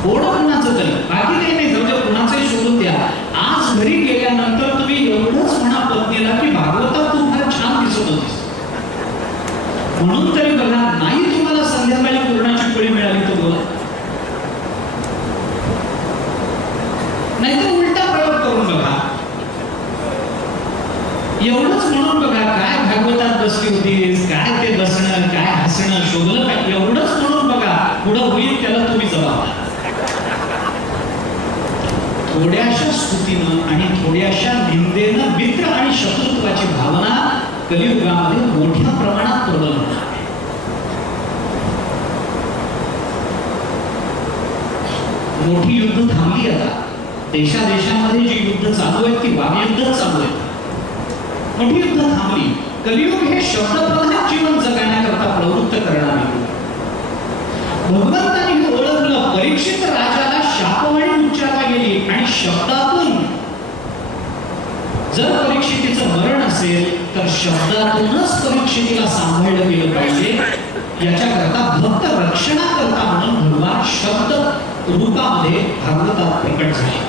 थोडं कुणाचं तरी, बाकी काही नाही, जाऊ द्या, कुणाचंही सोडून द्या. आज घरी गेल्यानंतर तुम्ही एवढंच म्हणा पत्नीला की भागवतात तू फार छान दिसत होतीस, म्हणून तरी बघा. नाही तुम्हाला संध्याकाळी पूर्णाची पोळी मिळाली तर बोला, नाहीतर उलटा प्रयोग करून बघा. एवढंच म्हणून बघा, काय भागवतात बसली होतीस, काय ते बसणं, काय हसणं, शोधलं काय, एवढंच म्हणून बघा. पुढं होईल त्याला तुम्ही जबाबदार. थोड्याशा स्तुतीनं आणि थोड्याशा निंदेनं मित्र आणि शत्रुत्वाची भावना कलियुगामध्ये मोठ्या प्रमाणात प्रबल होणार. मोठी युद्ध थांबली आता. देशादेशामध्ये जी युद्ध चालू आहेत ती वागयुद्ध चालू आहेत. मोठी युद्ध थांबली. कलियुग हे शब्दप्रधान जीवन जगण्याकरता प्रवृत्त करणारे. भगवंतांनी ओळखलं, परीक्षित राजाला शापवाणी उच्चारला गेली आणि शब्दातून जर परीक्षितीचं मरण असेल तर शब्दातूनच परीक्षितीला सांभाळलं गेलं पाहिजे. याच्याकरता भक्त रक्षणाकरता म्हणून भगवान शब्द रूपामध्ये भागवतात प्रकट झाले.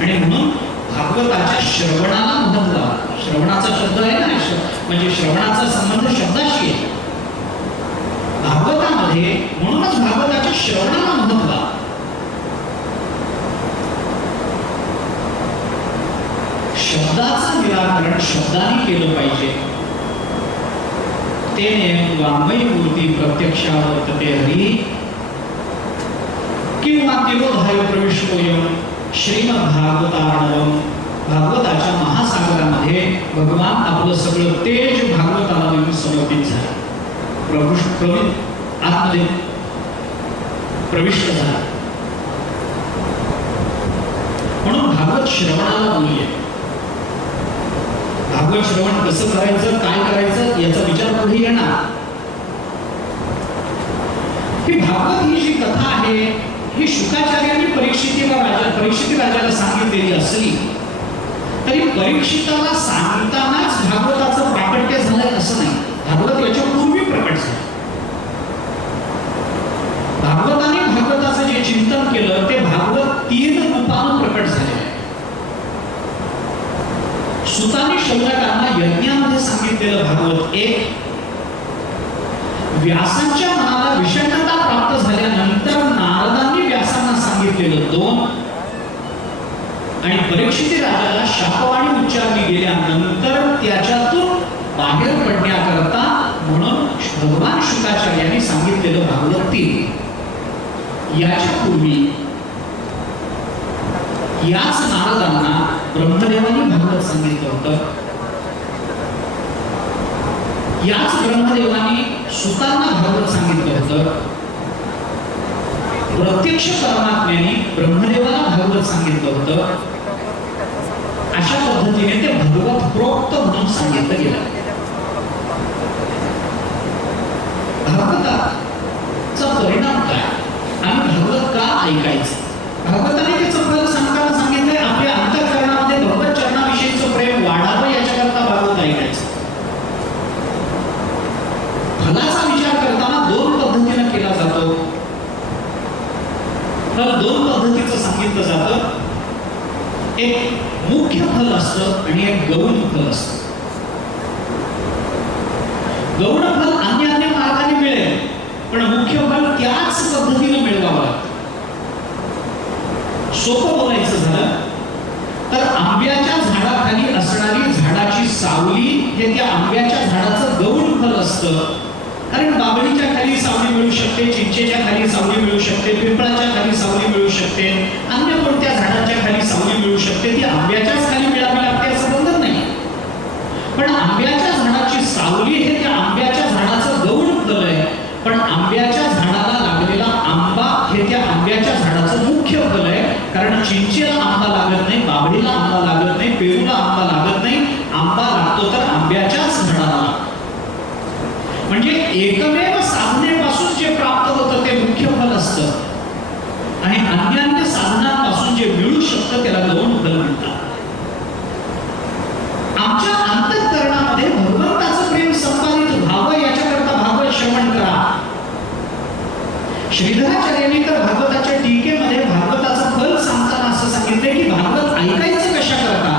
आणि म्हणून भागवताच्या श्रवणाला महत्व आहे. श्रवणाचा शब्द आहे ना, म्हणजे श्रवणाचा संबंध शब्दाशी आहे भागवतामध्ये, म्हणूनच भागवताच्या श्रवणाला महत्व आहे. शब्दाचं निराकरण शब्दाने केलं पाहिजे. तेने वाङ्मयी मूर्ती प्रत्यक्षावर्तते हरी किंवा तिरोधाय प्रविष्टोयम श्रीमद्भागवतार्णवम. भागवताच्या महासागरामध्ये भगवान आपलं सगळं तेज भागवताला देऊन समर्पित झालं, आतमध्ये प्रविष्ट झाला. म्हणून भागवत श्रवणाला मूल्य. भागवत श्रवण कसं करायचं, काय करायचं याचा विचार पुढे येणार. ही भागवत ही जी कथा आहे ही शुकाचार्यांनी परीक्षिती राजाला सांगितलेली असली तरी परीक्षिताला सांगतानाच भागवताचं प्राकट्य झालंय असं नाही. भागवत याच्या पूर्वी प्रकट झालं. भागवताने भागवताचं जे चिंतन केलं ते भागवत 3 रूपानं प्रकट झाले आहे. सुताने शौनकांना यज्ञामध्ये सांगितलेलं भागवत 1, व्यासांच्या मनाला विषण्णता प्राप्त झाल्यानंतर नारदांनी व्यासांना सांगितलेलं 2, आणि परीक्षित राजाला शापवाणी उच्चारली गेल्यानंतर त्याच्यातून बाहेर पडण्याकरता म्हणून भगवान शुकाचार्यांनी सांगितलेलं भागवत 3. याच्या पूर्वी याच नारदांना ब्रह्मदेवानी भागवत सांगितलं होतं. याच ब्रह्मदेवानी सुतांना भागवत सांगितलं होतं. प्रत्यक्ष परमात्म्याने ब्रह्मदेवाला भागवत सांगितलं होतं. अशा पद्धतीने ते भगवत प्रोक्त म्हणून सांगितलं गेलं. भागवताचा परिणाम काय, आम्ही भागवत का ऐकायचं? भागवताने त्याचं फल सांगताना सांगितलंय आपल्या अंतःकरणामध्ये भगवत चरणाविषयीचं प्रेम वाढावं याच्याकरता भागवत ऐकायचं. फलाचा विचार करताना 2 पद्धतीने केला जातो. फल 2 पद्धतीचं सांगितलं जातं. एक मुख्य फल असतं आणि एक गौण फल असतं. गौण फल अन्य मार्गाने मिळेल, पण मुख्य फल त्याच पद्धतीने मिळवावं लागतं. सोपं बोलायचं झालं तर आंब्याच्या झाडाखाली असणारी झाडाची सावली हे त्या आंब्याच्या झाडाचं गौण फल असतं. कारण बाबळीच्या खाली सावली मिळू शकते, चिंचेच्या खाली सावली मिळू शकते, पिंपळाच्या खाली सावली मिळू शकते, अन्य कोणत्या झाडाच्या खाली सावली मिळू शकते. ती आंब्याच्याच खाली मिळावी लागते असं बंधन नाही. पण आंब्याच्या झाडाची सावली हे त्या आंब्याच्या झाडाचं गौण फल आहे. पण आंब्याच्या झाडाला लागलेला आंबा हे त्या आंब्याच्या झाडाचं मुख्य फल आहे. कारण चिंचेला आंबा लागत नाही, बाबळीला आंबा लागत नाही, पेरूला आंबा लागत नाही. आंबा लागतो तर आंब्याच्याच झाडाला. म्हणजे एकमेव साधनेपासून जे प्राप्त होतं ते मुख्य फल असतं आणि अन्य साधनांपासून जे मिळू शकतं त्याला गौण फल म्हणतात. आमच्या अंतःकरणात श्रीधराचार्यांनी तर भागवताच्या टीकेमध्ये भागवताचं फल सांगताना असं सांगितलंय की भागवत ऐकायचं कशा करता?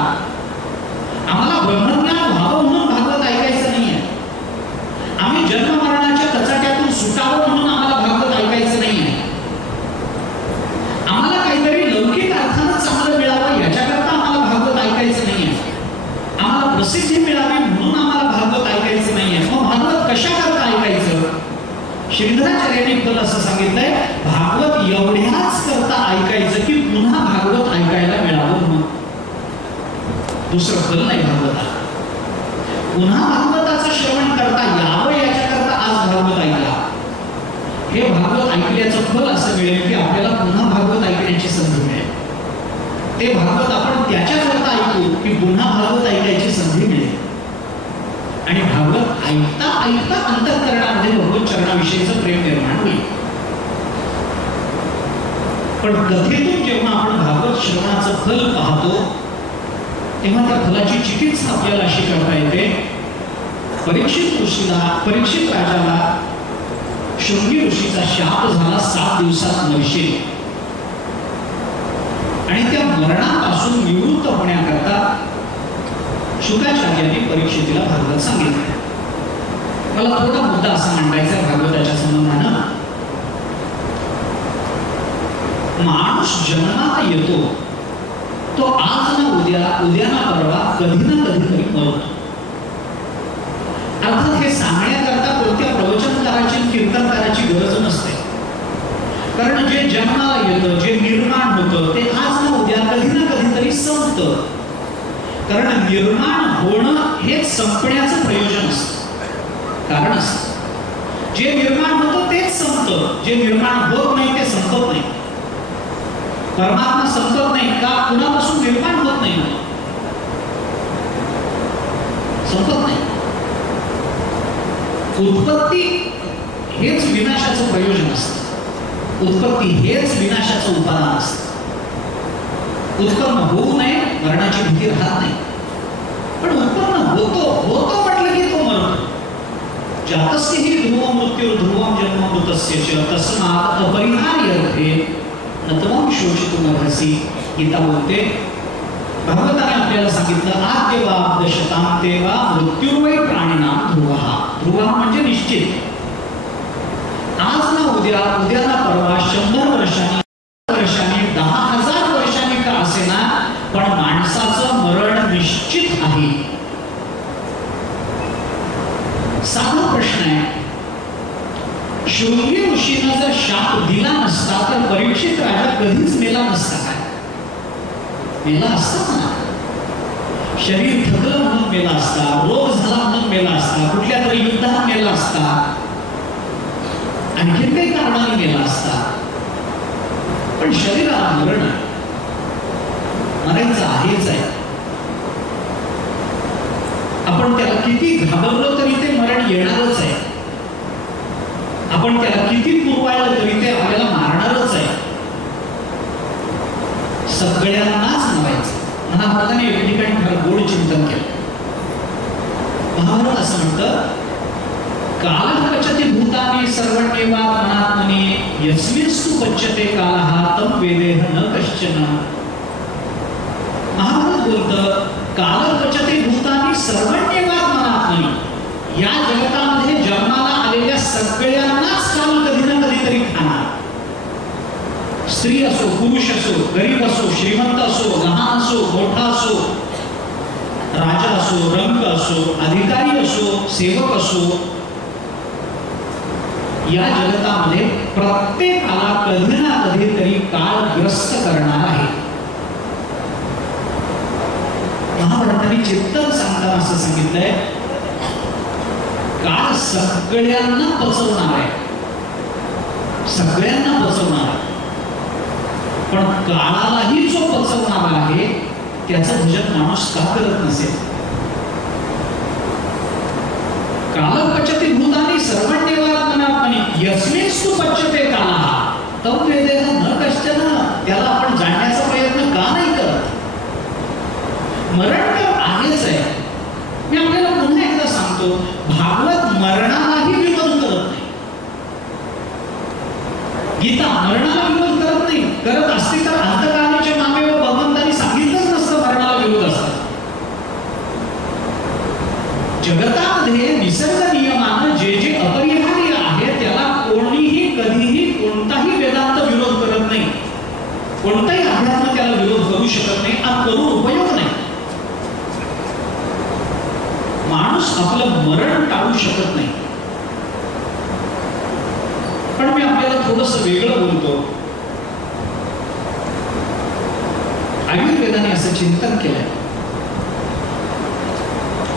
आम्हाला ब्रह्मज्ञान व्हावं म्हणून भागवत ऐकायचं नाहीये. आम्ही जन्म मरणाच्या कचाट्यातून सुटावं म्हणून आम्हाला भागवत ऐकायचं नाहीये. आम्हाला काहीतरी लौकिक अर्थानं चांगलं मिळावं याच्याकरता आम्हाला भागवत ऐकायचं नाहीये. आम्हाला प्रसिद्धी मिळावी म्हणून आम्हाला भागवत ऐकायचं नाहीये. मग भागवत कशा करता ऐकायचं? श्रीधराचार्यांनी फल असं सांगितलंय, भागवत एवढ्याच करता ऐकायचं की पुन्हा भागवत ऐकायला मिळावं म्हणून. दुसरं फल नाही भागवताला. पुन्हा भागवताचं श्रवण करता यावं याच्याकरता आज भागवत ऐकला. हे भागवत ऐकल्याचं फल असं मिळेल की आपल्याला पुन्हा भागवत ऐकण्याची संधी मिळेल. ते भागवत आपण त्याच्याकरता ऐकू की पुन्हा भागवत ऐकायची संधी मिळेल. आणि भागवत ऐकता ऐकता अंतःकरणामध्ये भगवत चरणाविषयीचं प्रेम निर्माण होईल. पण कथेतून जेव्हा आपण भागवत श्रवणाचं फल पाहतो तेव्हा त्या फलाची चिकित्सा आपल्याला अशी करता येते. परीक्षित राजाला शृंगी ऋषीचा शाप झाला, 7 दिवसात मरशील. आणि त्या मरणापासून निवृत्त होण्याकरता शुकाचार्यांनी परीक्षितीला भागवत सांगितलं. मला थोडा मुद्दा असा मांडायचा आहे भागवताच्या संबंधानं. माणूस जन्मात येतो तो आज ना उद्या ना परवा कधी ना कधीतरी मरतो. अर्थात हे सांगण्याकरता कोणत्या प्रवचनकाराची कीर्तनकाराची गरज नसते. कारण जे जन्माला येतं, जे निर्माण होतं ते आज ना उद्या कधी ना कधीतरी संपतं. कारण निर्माण होणं हे संपण्याचं प्रयोजन असतं, कारण असतं. जे निर्माण होतं तेच संपतं, जे निर्माण होत नाही ते संपत नाही. परमात्मा संपत नाही का? कुणापासून निर्माण होत नाही, संपत नाही. उत्पत्ती हेच विनाशाचं प्रयोजन असतं. उत्पत्ती हेच विनाशाचं उपादान असतं. उत्पन्न होऊ नये मरणाची भीती राहत नाही. पण उत्पन्न होतो म्हटलं की तो मरतो. जातस्य हि ध्रुवं मृत्युर् ध्रुवं जन्म मृतस्य च तस्मात् अपरिहार्यर्थे न त्वं शोचितुमर्हसि. गीता बोलते, भगवताने आपल्याला सांगितलं आद्यवाब्दशतां तेवा मृत्युर्वै प्राणिनां ध्रुवः. ध्रुवः म्हणजे निश्चित. आज ना उद्या ना परवा 100 वर्षांनी 10,000 वर्षांनी का असेना पण माणसाचं मरण निश्चित आहे. साधा प्रश्न आहे. शृंगी ऋषीनं जर शाप दिला नसता तर परीक्षित राजा कधीच मेला नसता. काय मेला असता ना? शरीर थकलं म्हणून मेला असता, रोग झाला म्हणून मेला असता, कुठल्या तरी युद्धात मेला असता, आणखी काही कारणाने मेला असता. पण शरीराला मरण मरायचं आहेच आहे. आपण त्याला किती घाबरलो तरी ते मरण येणारच आहे. आपण त्याला किती पुरवाळलं तरी ते आपल्याला मारणारच आहे. सगळ्यांनाच मरायचं. महाभारताने एका ठिकाणी फार गोड चिंतन केलं. महाभारत असं म्हणतं, कालः पचति भूतानि सर्वण्येवात्मनात्मनि यस्मिंस्तु पच्यते कालः तं वेदेह न कश्चन. महाभारत बोलतं, कालः पचति भूतानि सर्वण्येवात्मनात्मनि. या जगतामध्ये जन्माला आलेल्या सगळ्यांनाच काल कधी ना कधीतरी खाणार. स्त्री असो, पुरुष असो, गरीब असो, श्रीमंत असो, लहान असो, मोठा असो, राजा असो, रंग असो, अधिकारी असो, सेवक असो, या जगतामध्ये प्रत्येकाला कधी ना कधीतरी काळ ग्रस्त करणार आहे. महाभारताने चिंतन सांगताना असं सांगितलंय, काळ सगळ्यांना पचवणार आहे, सगळ्यांना पचवणार आहे. पण काळालाही जो पचवणार आहे त्याचं भजन माणूस का करत नसेल? काल पचति भूतानि सर्वण्येवात्मनात्मनि यस्मिंस्तु पच्यते कालः तं वेदेह न कश्चन. त्याला आपण जाणण्याचा प्रयत्न का नाही करत? मरण तर आहेच आहे. मी आपल्याला पुन्हा एकदा सांगतो, भागवत मरणालाही विरोध करत नाही. गीता मरणाला विरोध करत नाही. करत असते तर अंतकालीच्या नामे व भगवंतांनी सांगितलंच नसतं मरणाला विरोध असतात. जगतामध्ये निसर्ग नियमानं जे जे अपरिहार्य आहे त्याला कोणीही कधीही कोणताही वेदांत विरोध करत नाही. कोणताही अध्यात्म त्याला विरोध करू शकत नाही. आणि करून उपयोग नाही. माणूस आपलं मरण टाळू शकत नाही. पण मी आपल्याला थोडंसं वेगळं बोलतो. आयुर्वेदाने असं चिंतन केलंय.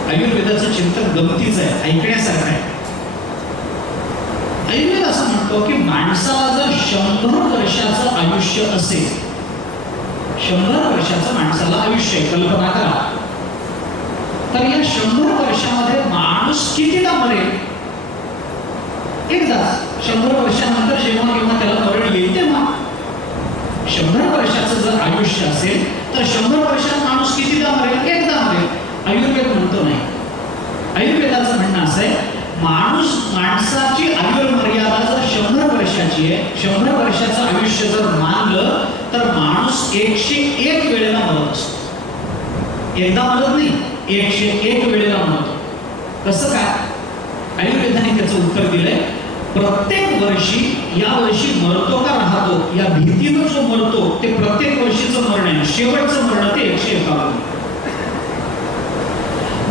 आयुर्वेदाचं चिंतन गमतीच आहे, ऐकण्यासारखं आहे. आयुर्वेद असं म्हणतो की माणसाला जर 100 वर्षाचं आयुष्य असेल, 100 वर्षाचं माणसाला आयुष्य कल्पना करा, तर या 100 वर्षामध्ये माणूस कितीदा मरेल? एकदाच. 100 वर्षानंतर जेव्हा केव्हा त्याला मरण येईल तेव्हा. 100 वर्षाचं जर आयुष्य असेल तर 100 वर्षात माणूस कितीदा मरेल? एकदा मरेल. आयुर्वेद म्हणतो नाही. आयुर्वेदाचं म्हणणं असं आहे, माणसाची आयुर्मर्यादा जर 100 वर्षाची आहे, 100 वर्षाचं आयुष्य जर मानलं तर माणूस 101 वेळेला मरत असतो. एकदा मरत नाही, 101 वेळेला मरतो. कसं काय? आयुर्वेदाने त्याचं उत्तर दिलंय. प्रत्येक वर्षी या वर्षी मरतो का राहतो या भीतीनं जो मरतो ते प्रत्येक वर्षीचं मरण आहे. शेवटचं मरण ते 101.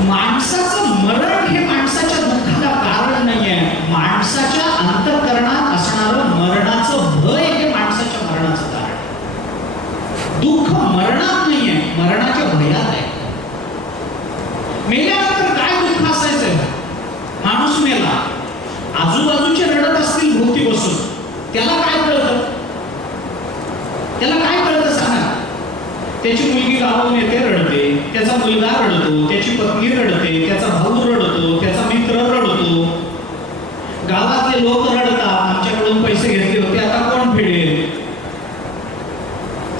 माणसाचं मरण हे माणसाच्या दुःखाला कारण नाहीये. माणसाच्या अंतःकरणात असणारं मरणाचं भय हे माणसाच्या मरणाचं कारण. दुःख मरणात नाहीये, मरणाच्या भयात आहे. मेल्यानंतर काय दुःख असायचंय? माणूस मेला, आजूबाजूचे रडत असतील भोवती बसून, त्याला काय कळतं? त्याला काय कळतं सांगा? त्याची मुलगी गावाहून येते, रडते, त्याचा मुलगा रडतो, त्याची पत्नी रडते, त्याचा भाऊ रडतो, त्याचा मित्र रडतो, गावातले लोक रडतात, आमच्याकडून पैसे घेतले होते आता कोण फेडेल?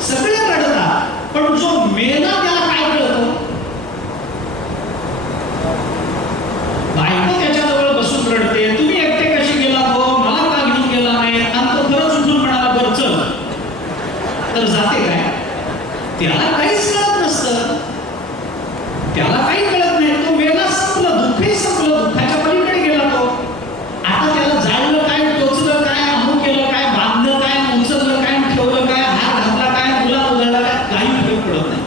सगळे रडतात. पण जो मेला त्याला काय कळतं? बायको त्याच्याजवळ बसून रडते, तुम्ही एकटे कशी गेला हो, मला का घेऊन गेला नाही? आणि तो खरंच उठून म्हणाला बरं चल, तर जाते काय? त्याला काहीच कळत नसतं. त्याला काही कळत नाही. तो मेला, संपलं, दुःखही संपलं, दुःखाच्या पलीकडे गेला तो. आता त्याला जाळलं काय, टोचलं काय, अमुक केलं काय, बांधलं काय, उचललं काय, ठेवलं काय, हात घातला काय, मुला उधळला काय, काही फरक पडत नाही.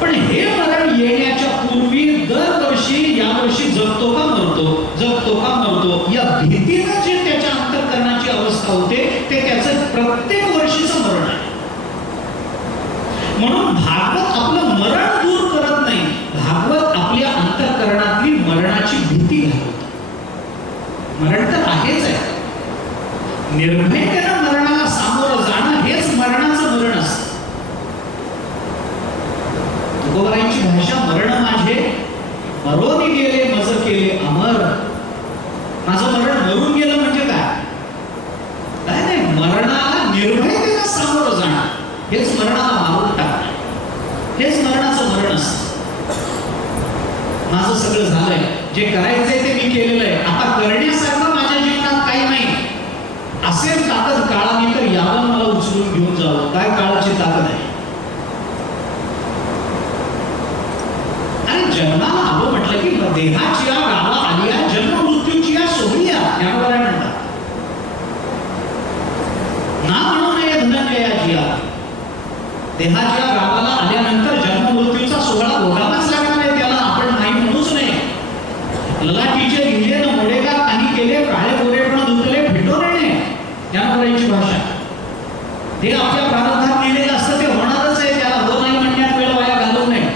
पण हे मरण येण्याच्या पूर्वी दरवर्षी यावर्षी जगतो का मरतो, जगतो का मरतो या भीतीनं जे त्याच्या अंतःकरणाची अवस्था होते ते त्याचं प्रत्येक वर्षीचं मरण आहे. म्हणून भागवत आपलं मरण दूर करत नाही. भागवत आपल्या अंतःकरणातली मरणाची भीती घालवतं. मरण तर आहेच आहे. निर्भयतेनं मरणाला सामोरं जाणं हेच मरणाचं मरण असतं. तुकोबारायांची भाषा, मरण माझे मरोनी गेले मज केले अमर. माझं मरण मरून गेलं म्हणजे काय? काय नाही, मरणाला निर्भयतेनं सामोरं जाणं हेच मरणाला मारून टाकणं, हेच मरणाचं मरण असतं. माझं सगळं झालंय, जे करायचंय ते मी केलेलं आहे, आता करण्यासारखं माझ्या जीवनात काही नाही. असेल ताकद काळाने तर यावं मला उचलून घेऊन जावं. काय काळाची ताकद आहे? आणि जन्माला आलो म्हटलं की देहाची या गावा आलिया, जन्म मृत्यूची या सोहळ्या ज्ञानोबा म्हणतात. ना म्हणू नये धनंजयाची या. देहाच्या गावाला आल्यानंतर जन्म मृत्यूचा सोहळा भोगावाच लागणार आहे त्याला. आपण नाही म्हणूच नाही. ललाटीचे लिहिले न मोडेगा काही केले, काळे गोरे पण धुतले भेटोरणे, ज्ञानोबाची भाषा. ते आपल्या प्रारब्धात लिहिलेलं असतं ते होणारच आहे. त्याला हो नाही म्हणण्यात वेळ वाया घालवू नये.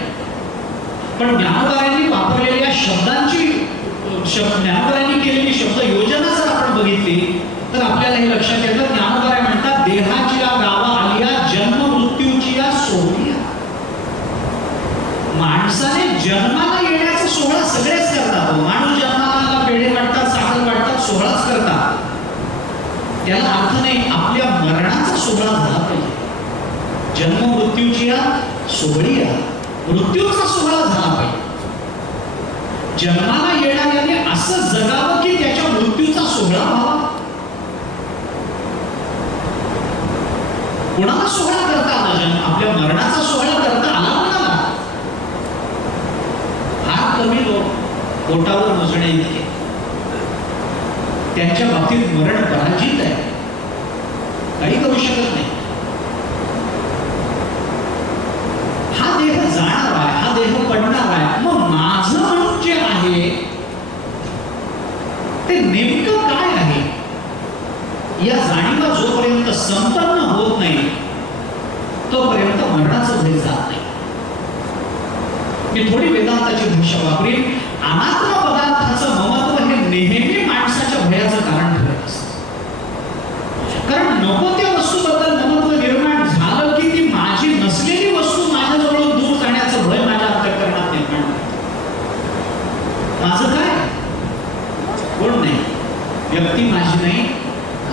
पण ज्ञानोबायांनी वापरलेल्या शब्दांची, ज्ञानोबायांनी केलेली शब्द योजना जर आपण बघितली तर आपल्याला हे लक्षात येतं. ज्ञानोबा म्हणतात देहाची या गावा आलिया, जन्म मृत्यूची या सोहळ्या. माणसाने जन्माला येण्याचा सोहळा सगळेच करतात. माणूस जन्माला पेढे वाटतात, साखर वाटतात, सोहळाच करतात. त्याला अर्थ नाही, आपल्या मरणाचा सोहळा झाला पाहिजे. जन्म मृत्यूची या सोहळ्या, मृत्यूचा सोहळा झाला पाहिजे. जन्माला येणाऱ्याने असं जगावं की त्याच्या मृत्यूचा सोहळा व्हावा. कोणाला सोहळा करता आला? आपल्या मरणाचा सोहळा करता आला कोणाला? फार कमी लोक, बोटावर मोजण्या इतके. त्यांच्या बाबतीत मरण पराजित आहे, काही करू शकत नाही. हा देह जाणार आहे, हा देह पडणार आहे. मग माझं म्हणून जे आहे ते नेमकं काय आहे या जाणीवा जोपर्यंत संपन्न होत नाही तोपर्यंत मरणाचं भय जात नाही. मी थोडी वेदांताची भाषा वापरीन. अनात्म पदार्थाचं ममत्व हे नेहमी माणसाच्या भयाचं कारण ठरत असतं. कारण नको त्या वस्तूबद्दल ममत्व निर्माण झालं की ती माझी नसलेली वस्तू माझ्याजवळ दूर जाण्याचं भय माझ्या अंतःकरणात निर्माण होतं. माझं काय? कोण नाही, व्यक्ती माझी नाही,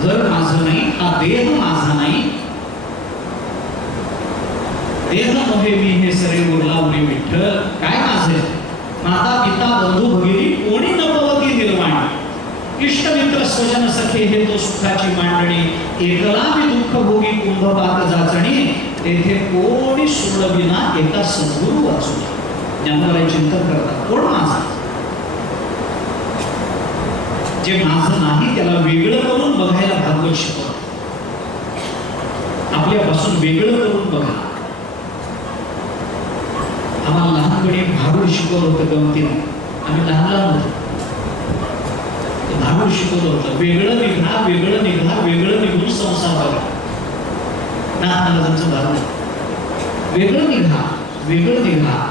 घर माझं नाही, हा देह माझा नाही. देह नव्हे मी हे सरे उरला उरे विठ्ठल. काय माझे? माता पिता बंधू भगिनी कोणी नभवती निर्माण. इष्ट मित्र स्वजन सखे हे तो सुखाची मांडणी. एकला मी दुःख भोगी कुंभपात जाचणी. तेथे कोणी सोडविना एका सद्गुरू वाचून. ज्ञानोबा चिंतन करतात, कोण माझा? जे माझं नाही त्याला वेगळं करून बघायला भागवत शिकवत. आपल्यापासून वेगळं करून बघा. आम्हाला लहानपणी भारूड शिकवलं होतं गमतीनं. आम्ही लहान लहान होतो, भारूड शिकवलं होतं. वेगळं निघा, वेगळं निघा, वेगळं निघून संसार बघा. नाथ महाराजांचं भारूड. वेगळं निघा, वेगळं निघा.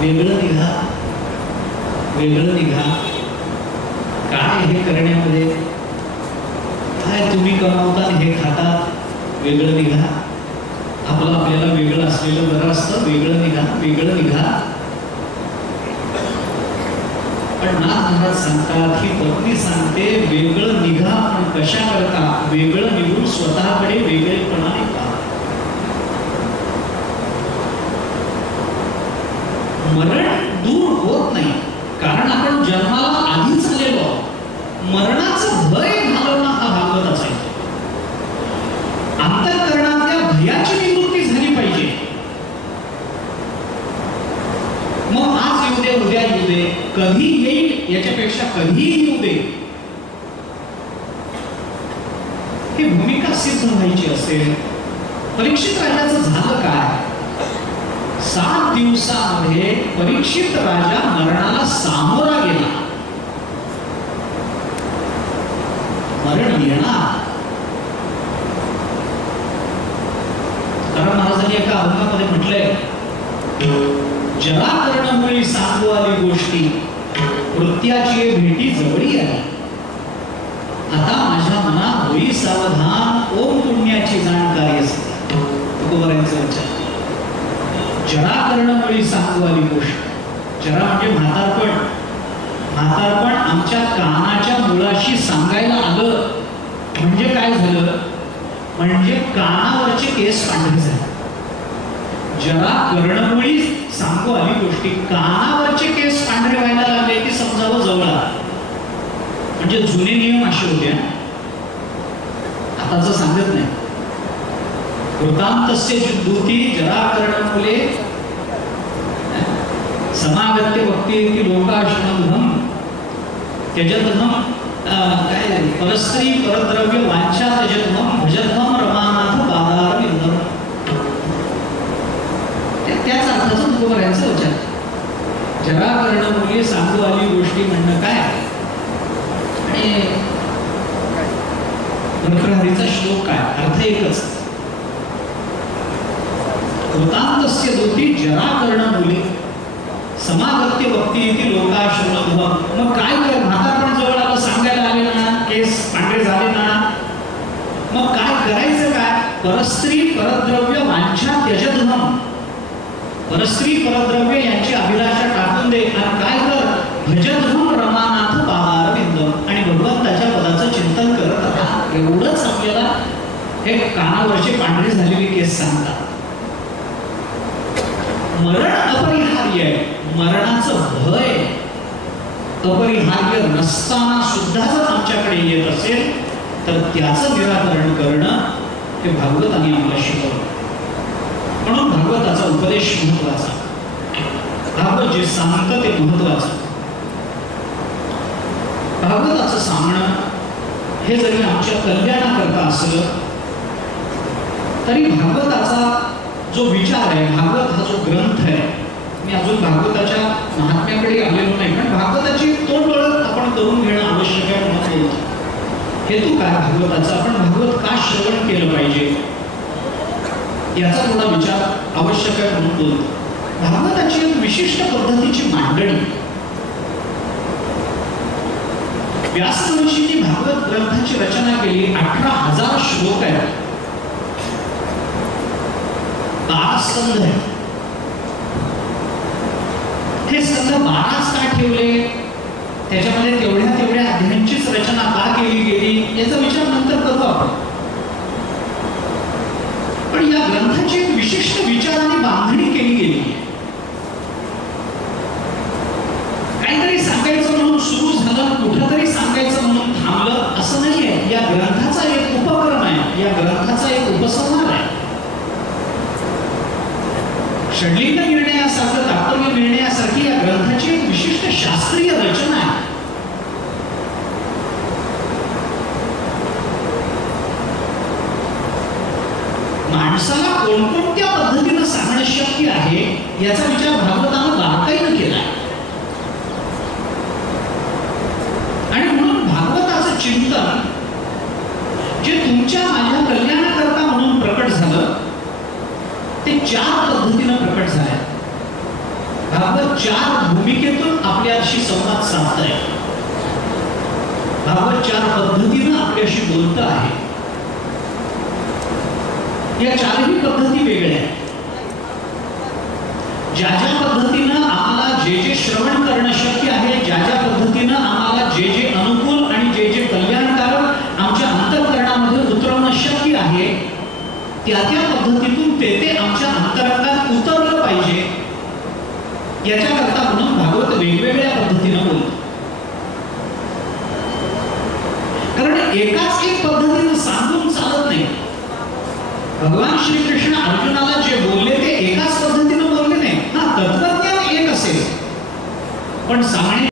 वेगळं निघा, वेगळं निघा. काय हे करण्यामध्ये काय तुम्ही कमावता हे खातात. वेगळं निघा. आपलं आपल्याला वेगळं असलेलं बरं असतं. वेगळं निघा, वेगळं निघा. पण नाथ महाराज सांगतात की पत्नी सांगते वेगळं निघा, पण कशा करता? वेगळं निघून स्वतःकडे वेगळेपणाने पहा. मरण दूर होत नाही कारण आपण जन्माला आधीच आलेलो आहोत. मरणाचं भय घालवणं हा भागवताचा आहे. अंतःकरणातल्या भयाची निवृत्ती झाली पाहिजे. मग आज येऊ दे, उद्या येऊ दे, कधी येईल याच्यापेक्षा कधी येऊ दे, ही भूमिका सिद्ध व्हायची असेल. परीक्षित राजाचं झालं काय? 7 दिवसामध्ये परीक्षित राजा मरणाला सामोरा गेला. मरण येणार. कारण महाराजांनी एका अभंगामध्ये म्हटलंय, जरा करणमुळी सांगू आली गोष्टी, मृत्याची भेटी जवळी आली. आता माझ्या मनात होई सावधान, ओम पुण्याची जाणकारी असते. तुकोबारायांचं विचार. जरा करणमुळी सांगू आली गोष्ट, जरा म्हणजे म्हातारपण आमच्या कानाच्या मुळाशी सांगायला आलं म्हणजे काय झालं, म्हणजे कानावरचे केस पांढरे झाले. जरा कर्णमुळी सांगू आली गोष्टी, कानावरचे केस पांढरे व्हायला लागले की समजावं जवळ आलं. म्हणजे जुने नियम असे होते, आताच सांगत नाही. वृत्तांतस्य जुद्धूती जरा कर्णमुले समागत्य भक्ती लोकाश्रमधम त्यजतम काय परस्त्री परद्रव्य वांछा त्यजतम भजतम रमानाथ पादारविंदम. त्याच अर्थाचं नको करायचं विचार. जरा कर्णमुले सांगू आली गोष्टी म्हणणं काय, आणि भर्तृहरीचा श्लोक काय, अर्थ एकच. वृत्तांतस्य दूती जरा कर्णमुले समागत्य भक्ती इति लोकाश्रमधम. मग काय कर, म्हातारपण जवळ आलं, सांगायला आले ना, केस पांढरे झाले ना, मग काय करायचं काय, परस्त्री परद्रव्य वांछा त्यजतम. परस्त्री परद्रव्य यांची अभिलाषा टाकून दे आणि काय कर, भजतम रमानाथ पादारविंदम. आणि भगवंताच्या पदाचं चिंतन करत राहा. एवढंच आपल्याला हे कानावरचे पांढरे झालेले केस सांगतात. मरण अपरिहार्य आहे, मरणाचं भय अपरिहार्य नसताना सुद्धा जर आमच्याकडे येत असेल तर त्याचं निराकरण करणं हे भागवतांनी आम्हाला शिकवलं. म्हणून भागवताचा उपदेश महत्वाचा, भागवत जे सांगतं ते महत्वाचं. भागवताचं सांगणं हे जरी आमच्या कल्याणाकरता असलं तरी भागवताचा जो विचार आहे, भागवत हा जो ग्रंथ आहे, मी अजून भागवताच्या महात्म्याकडे आलेलो नाही, पण भागवताची तोंड ओळख आपण करून घेणं आवश्यक आहे. म्हणून हेतू काय भागवताचा, आपण भागवत का श्रवण केलं पाहिजे याचा थोडा विचार आवश्यक आहे. म्हणून बोलतो. भागवताची एक विशिष्ट पद्धतीची मांडणी, व्यास महर्षींनी भागवत ग्रंथाची रचना केली. 18,000 श्लोक आहेत, 12 स्कंध आहेत. हे स्कंध 12 का ठेवले, त्याच्यामध्ये तेवढ्या अध्यायांचीच रचना का केली गेली याचा विचार नंतर करू आपण. पण या ग्रंथाची एक विशिष्ट विचाराने बांधणी केली गेली आहे. काहीतरी सांगायचं म्हणून सुरू झालं, कुठंतरी सांगायचं म्हणून थांबलं असं नाहीये. या ग्रंथाचा एक उपक्रम आहे, या ग्रंथाचा एक उपसंहार आहे. षड्लिंग निर्णयासारखं, तात्पर्य निर्णयासारखी या ग्रंथाची एक विशिष्ट शास्त्रीय रचना आहे. माणसाला कोणकोणत्या पद्धतीनं सांगणं शक्य आहे याचा विचार भागवतानं बारकाईनं केला आहे. आणि म्हणून भागवताचं चिंतन जे तुमच्या माझ्या कल्याणाकरता म्हणून प्रकट झालं ते 4 पद्धतीनं प्रकट झाले. भागवत 4 भूमिकेतून आपल्याशी संवाद साधत आहे. भागवत 4 पद्धतीनं आपल्याशी बोलत आहे. या 4ही पद्धती वेगळ्या आहेत. ज्या पद्धतीनं आम्हाला जे श्रवण करणं शक्य आहे, ज्या पद्धतीनं आम्हाला जे अनुकूल आणि जे कल्याणकारक आमच्या अंतःकरणामध्ये उतरवणं शक्य आहे, त्या पद्धतीतून ते आमच्या अंतरंगात उतरलं पाहिजे याच्याकरता म्हणून भागवत वेगवेगळ्या पद्धतीनं बोलतो. कारण एकाच एक पद्धतीनं सांगून चालत नाही. भगवान श्रीकृष्ण अर्जुनाला जे बोलले ते एकाच पद्धतीनं बोलले नाही. हा, तत्वज्ञान एक असेल पण सांगणे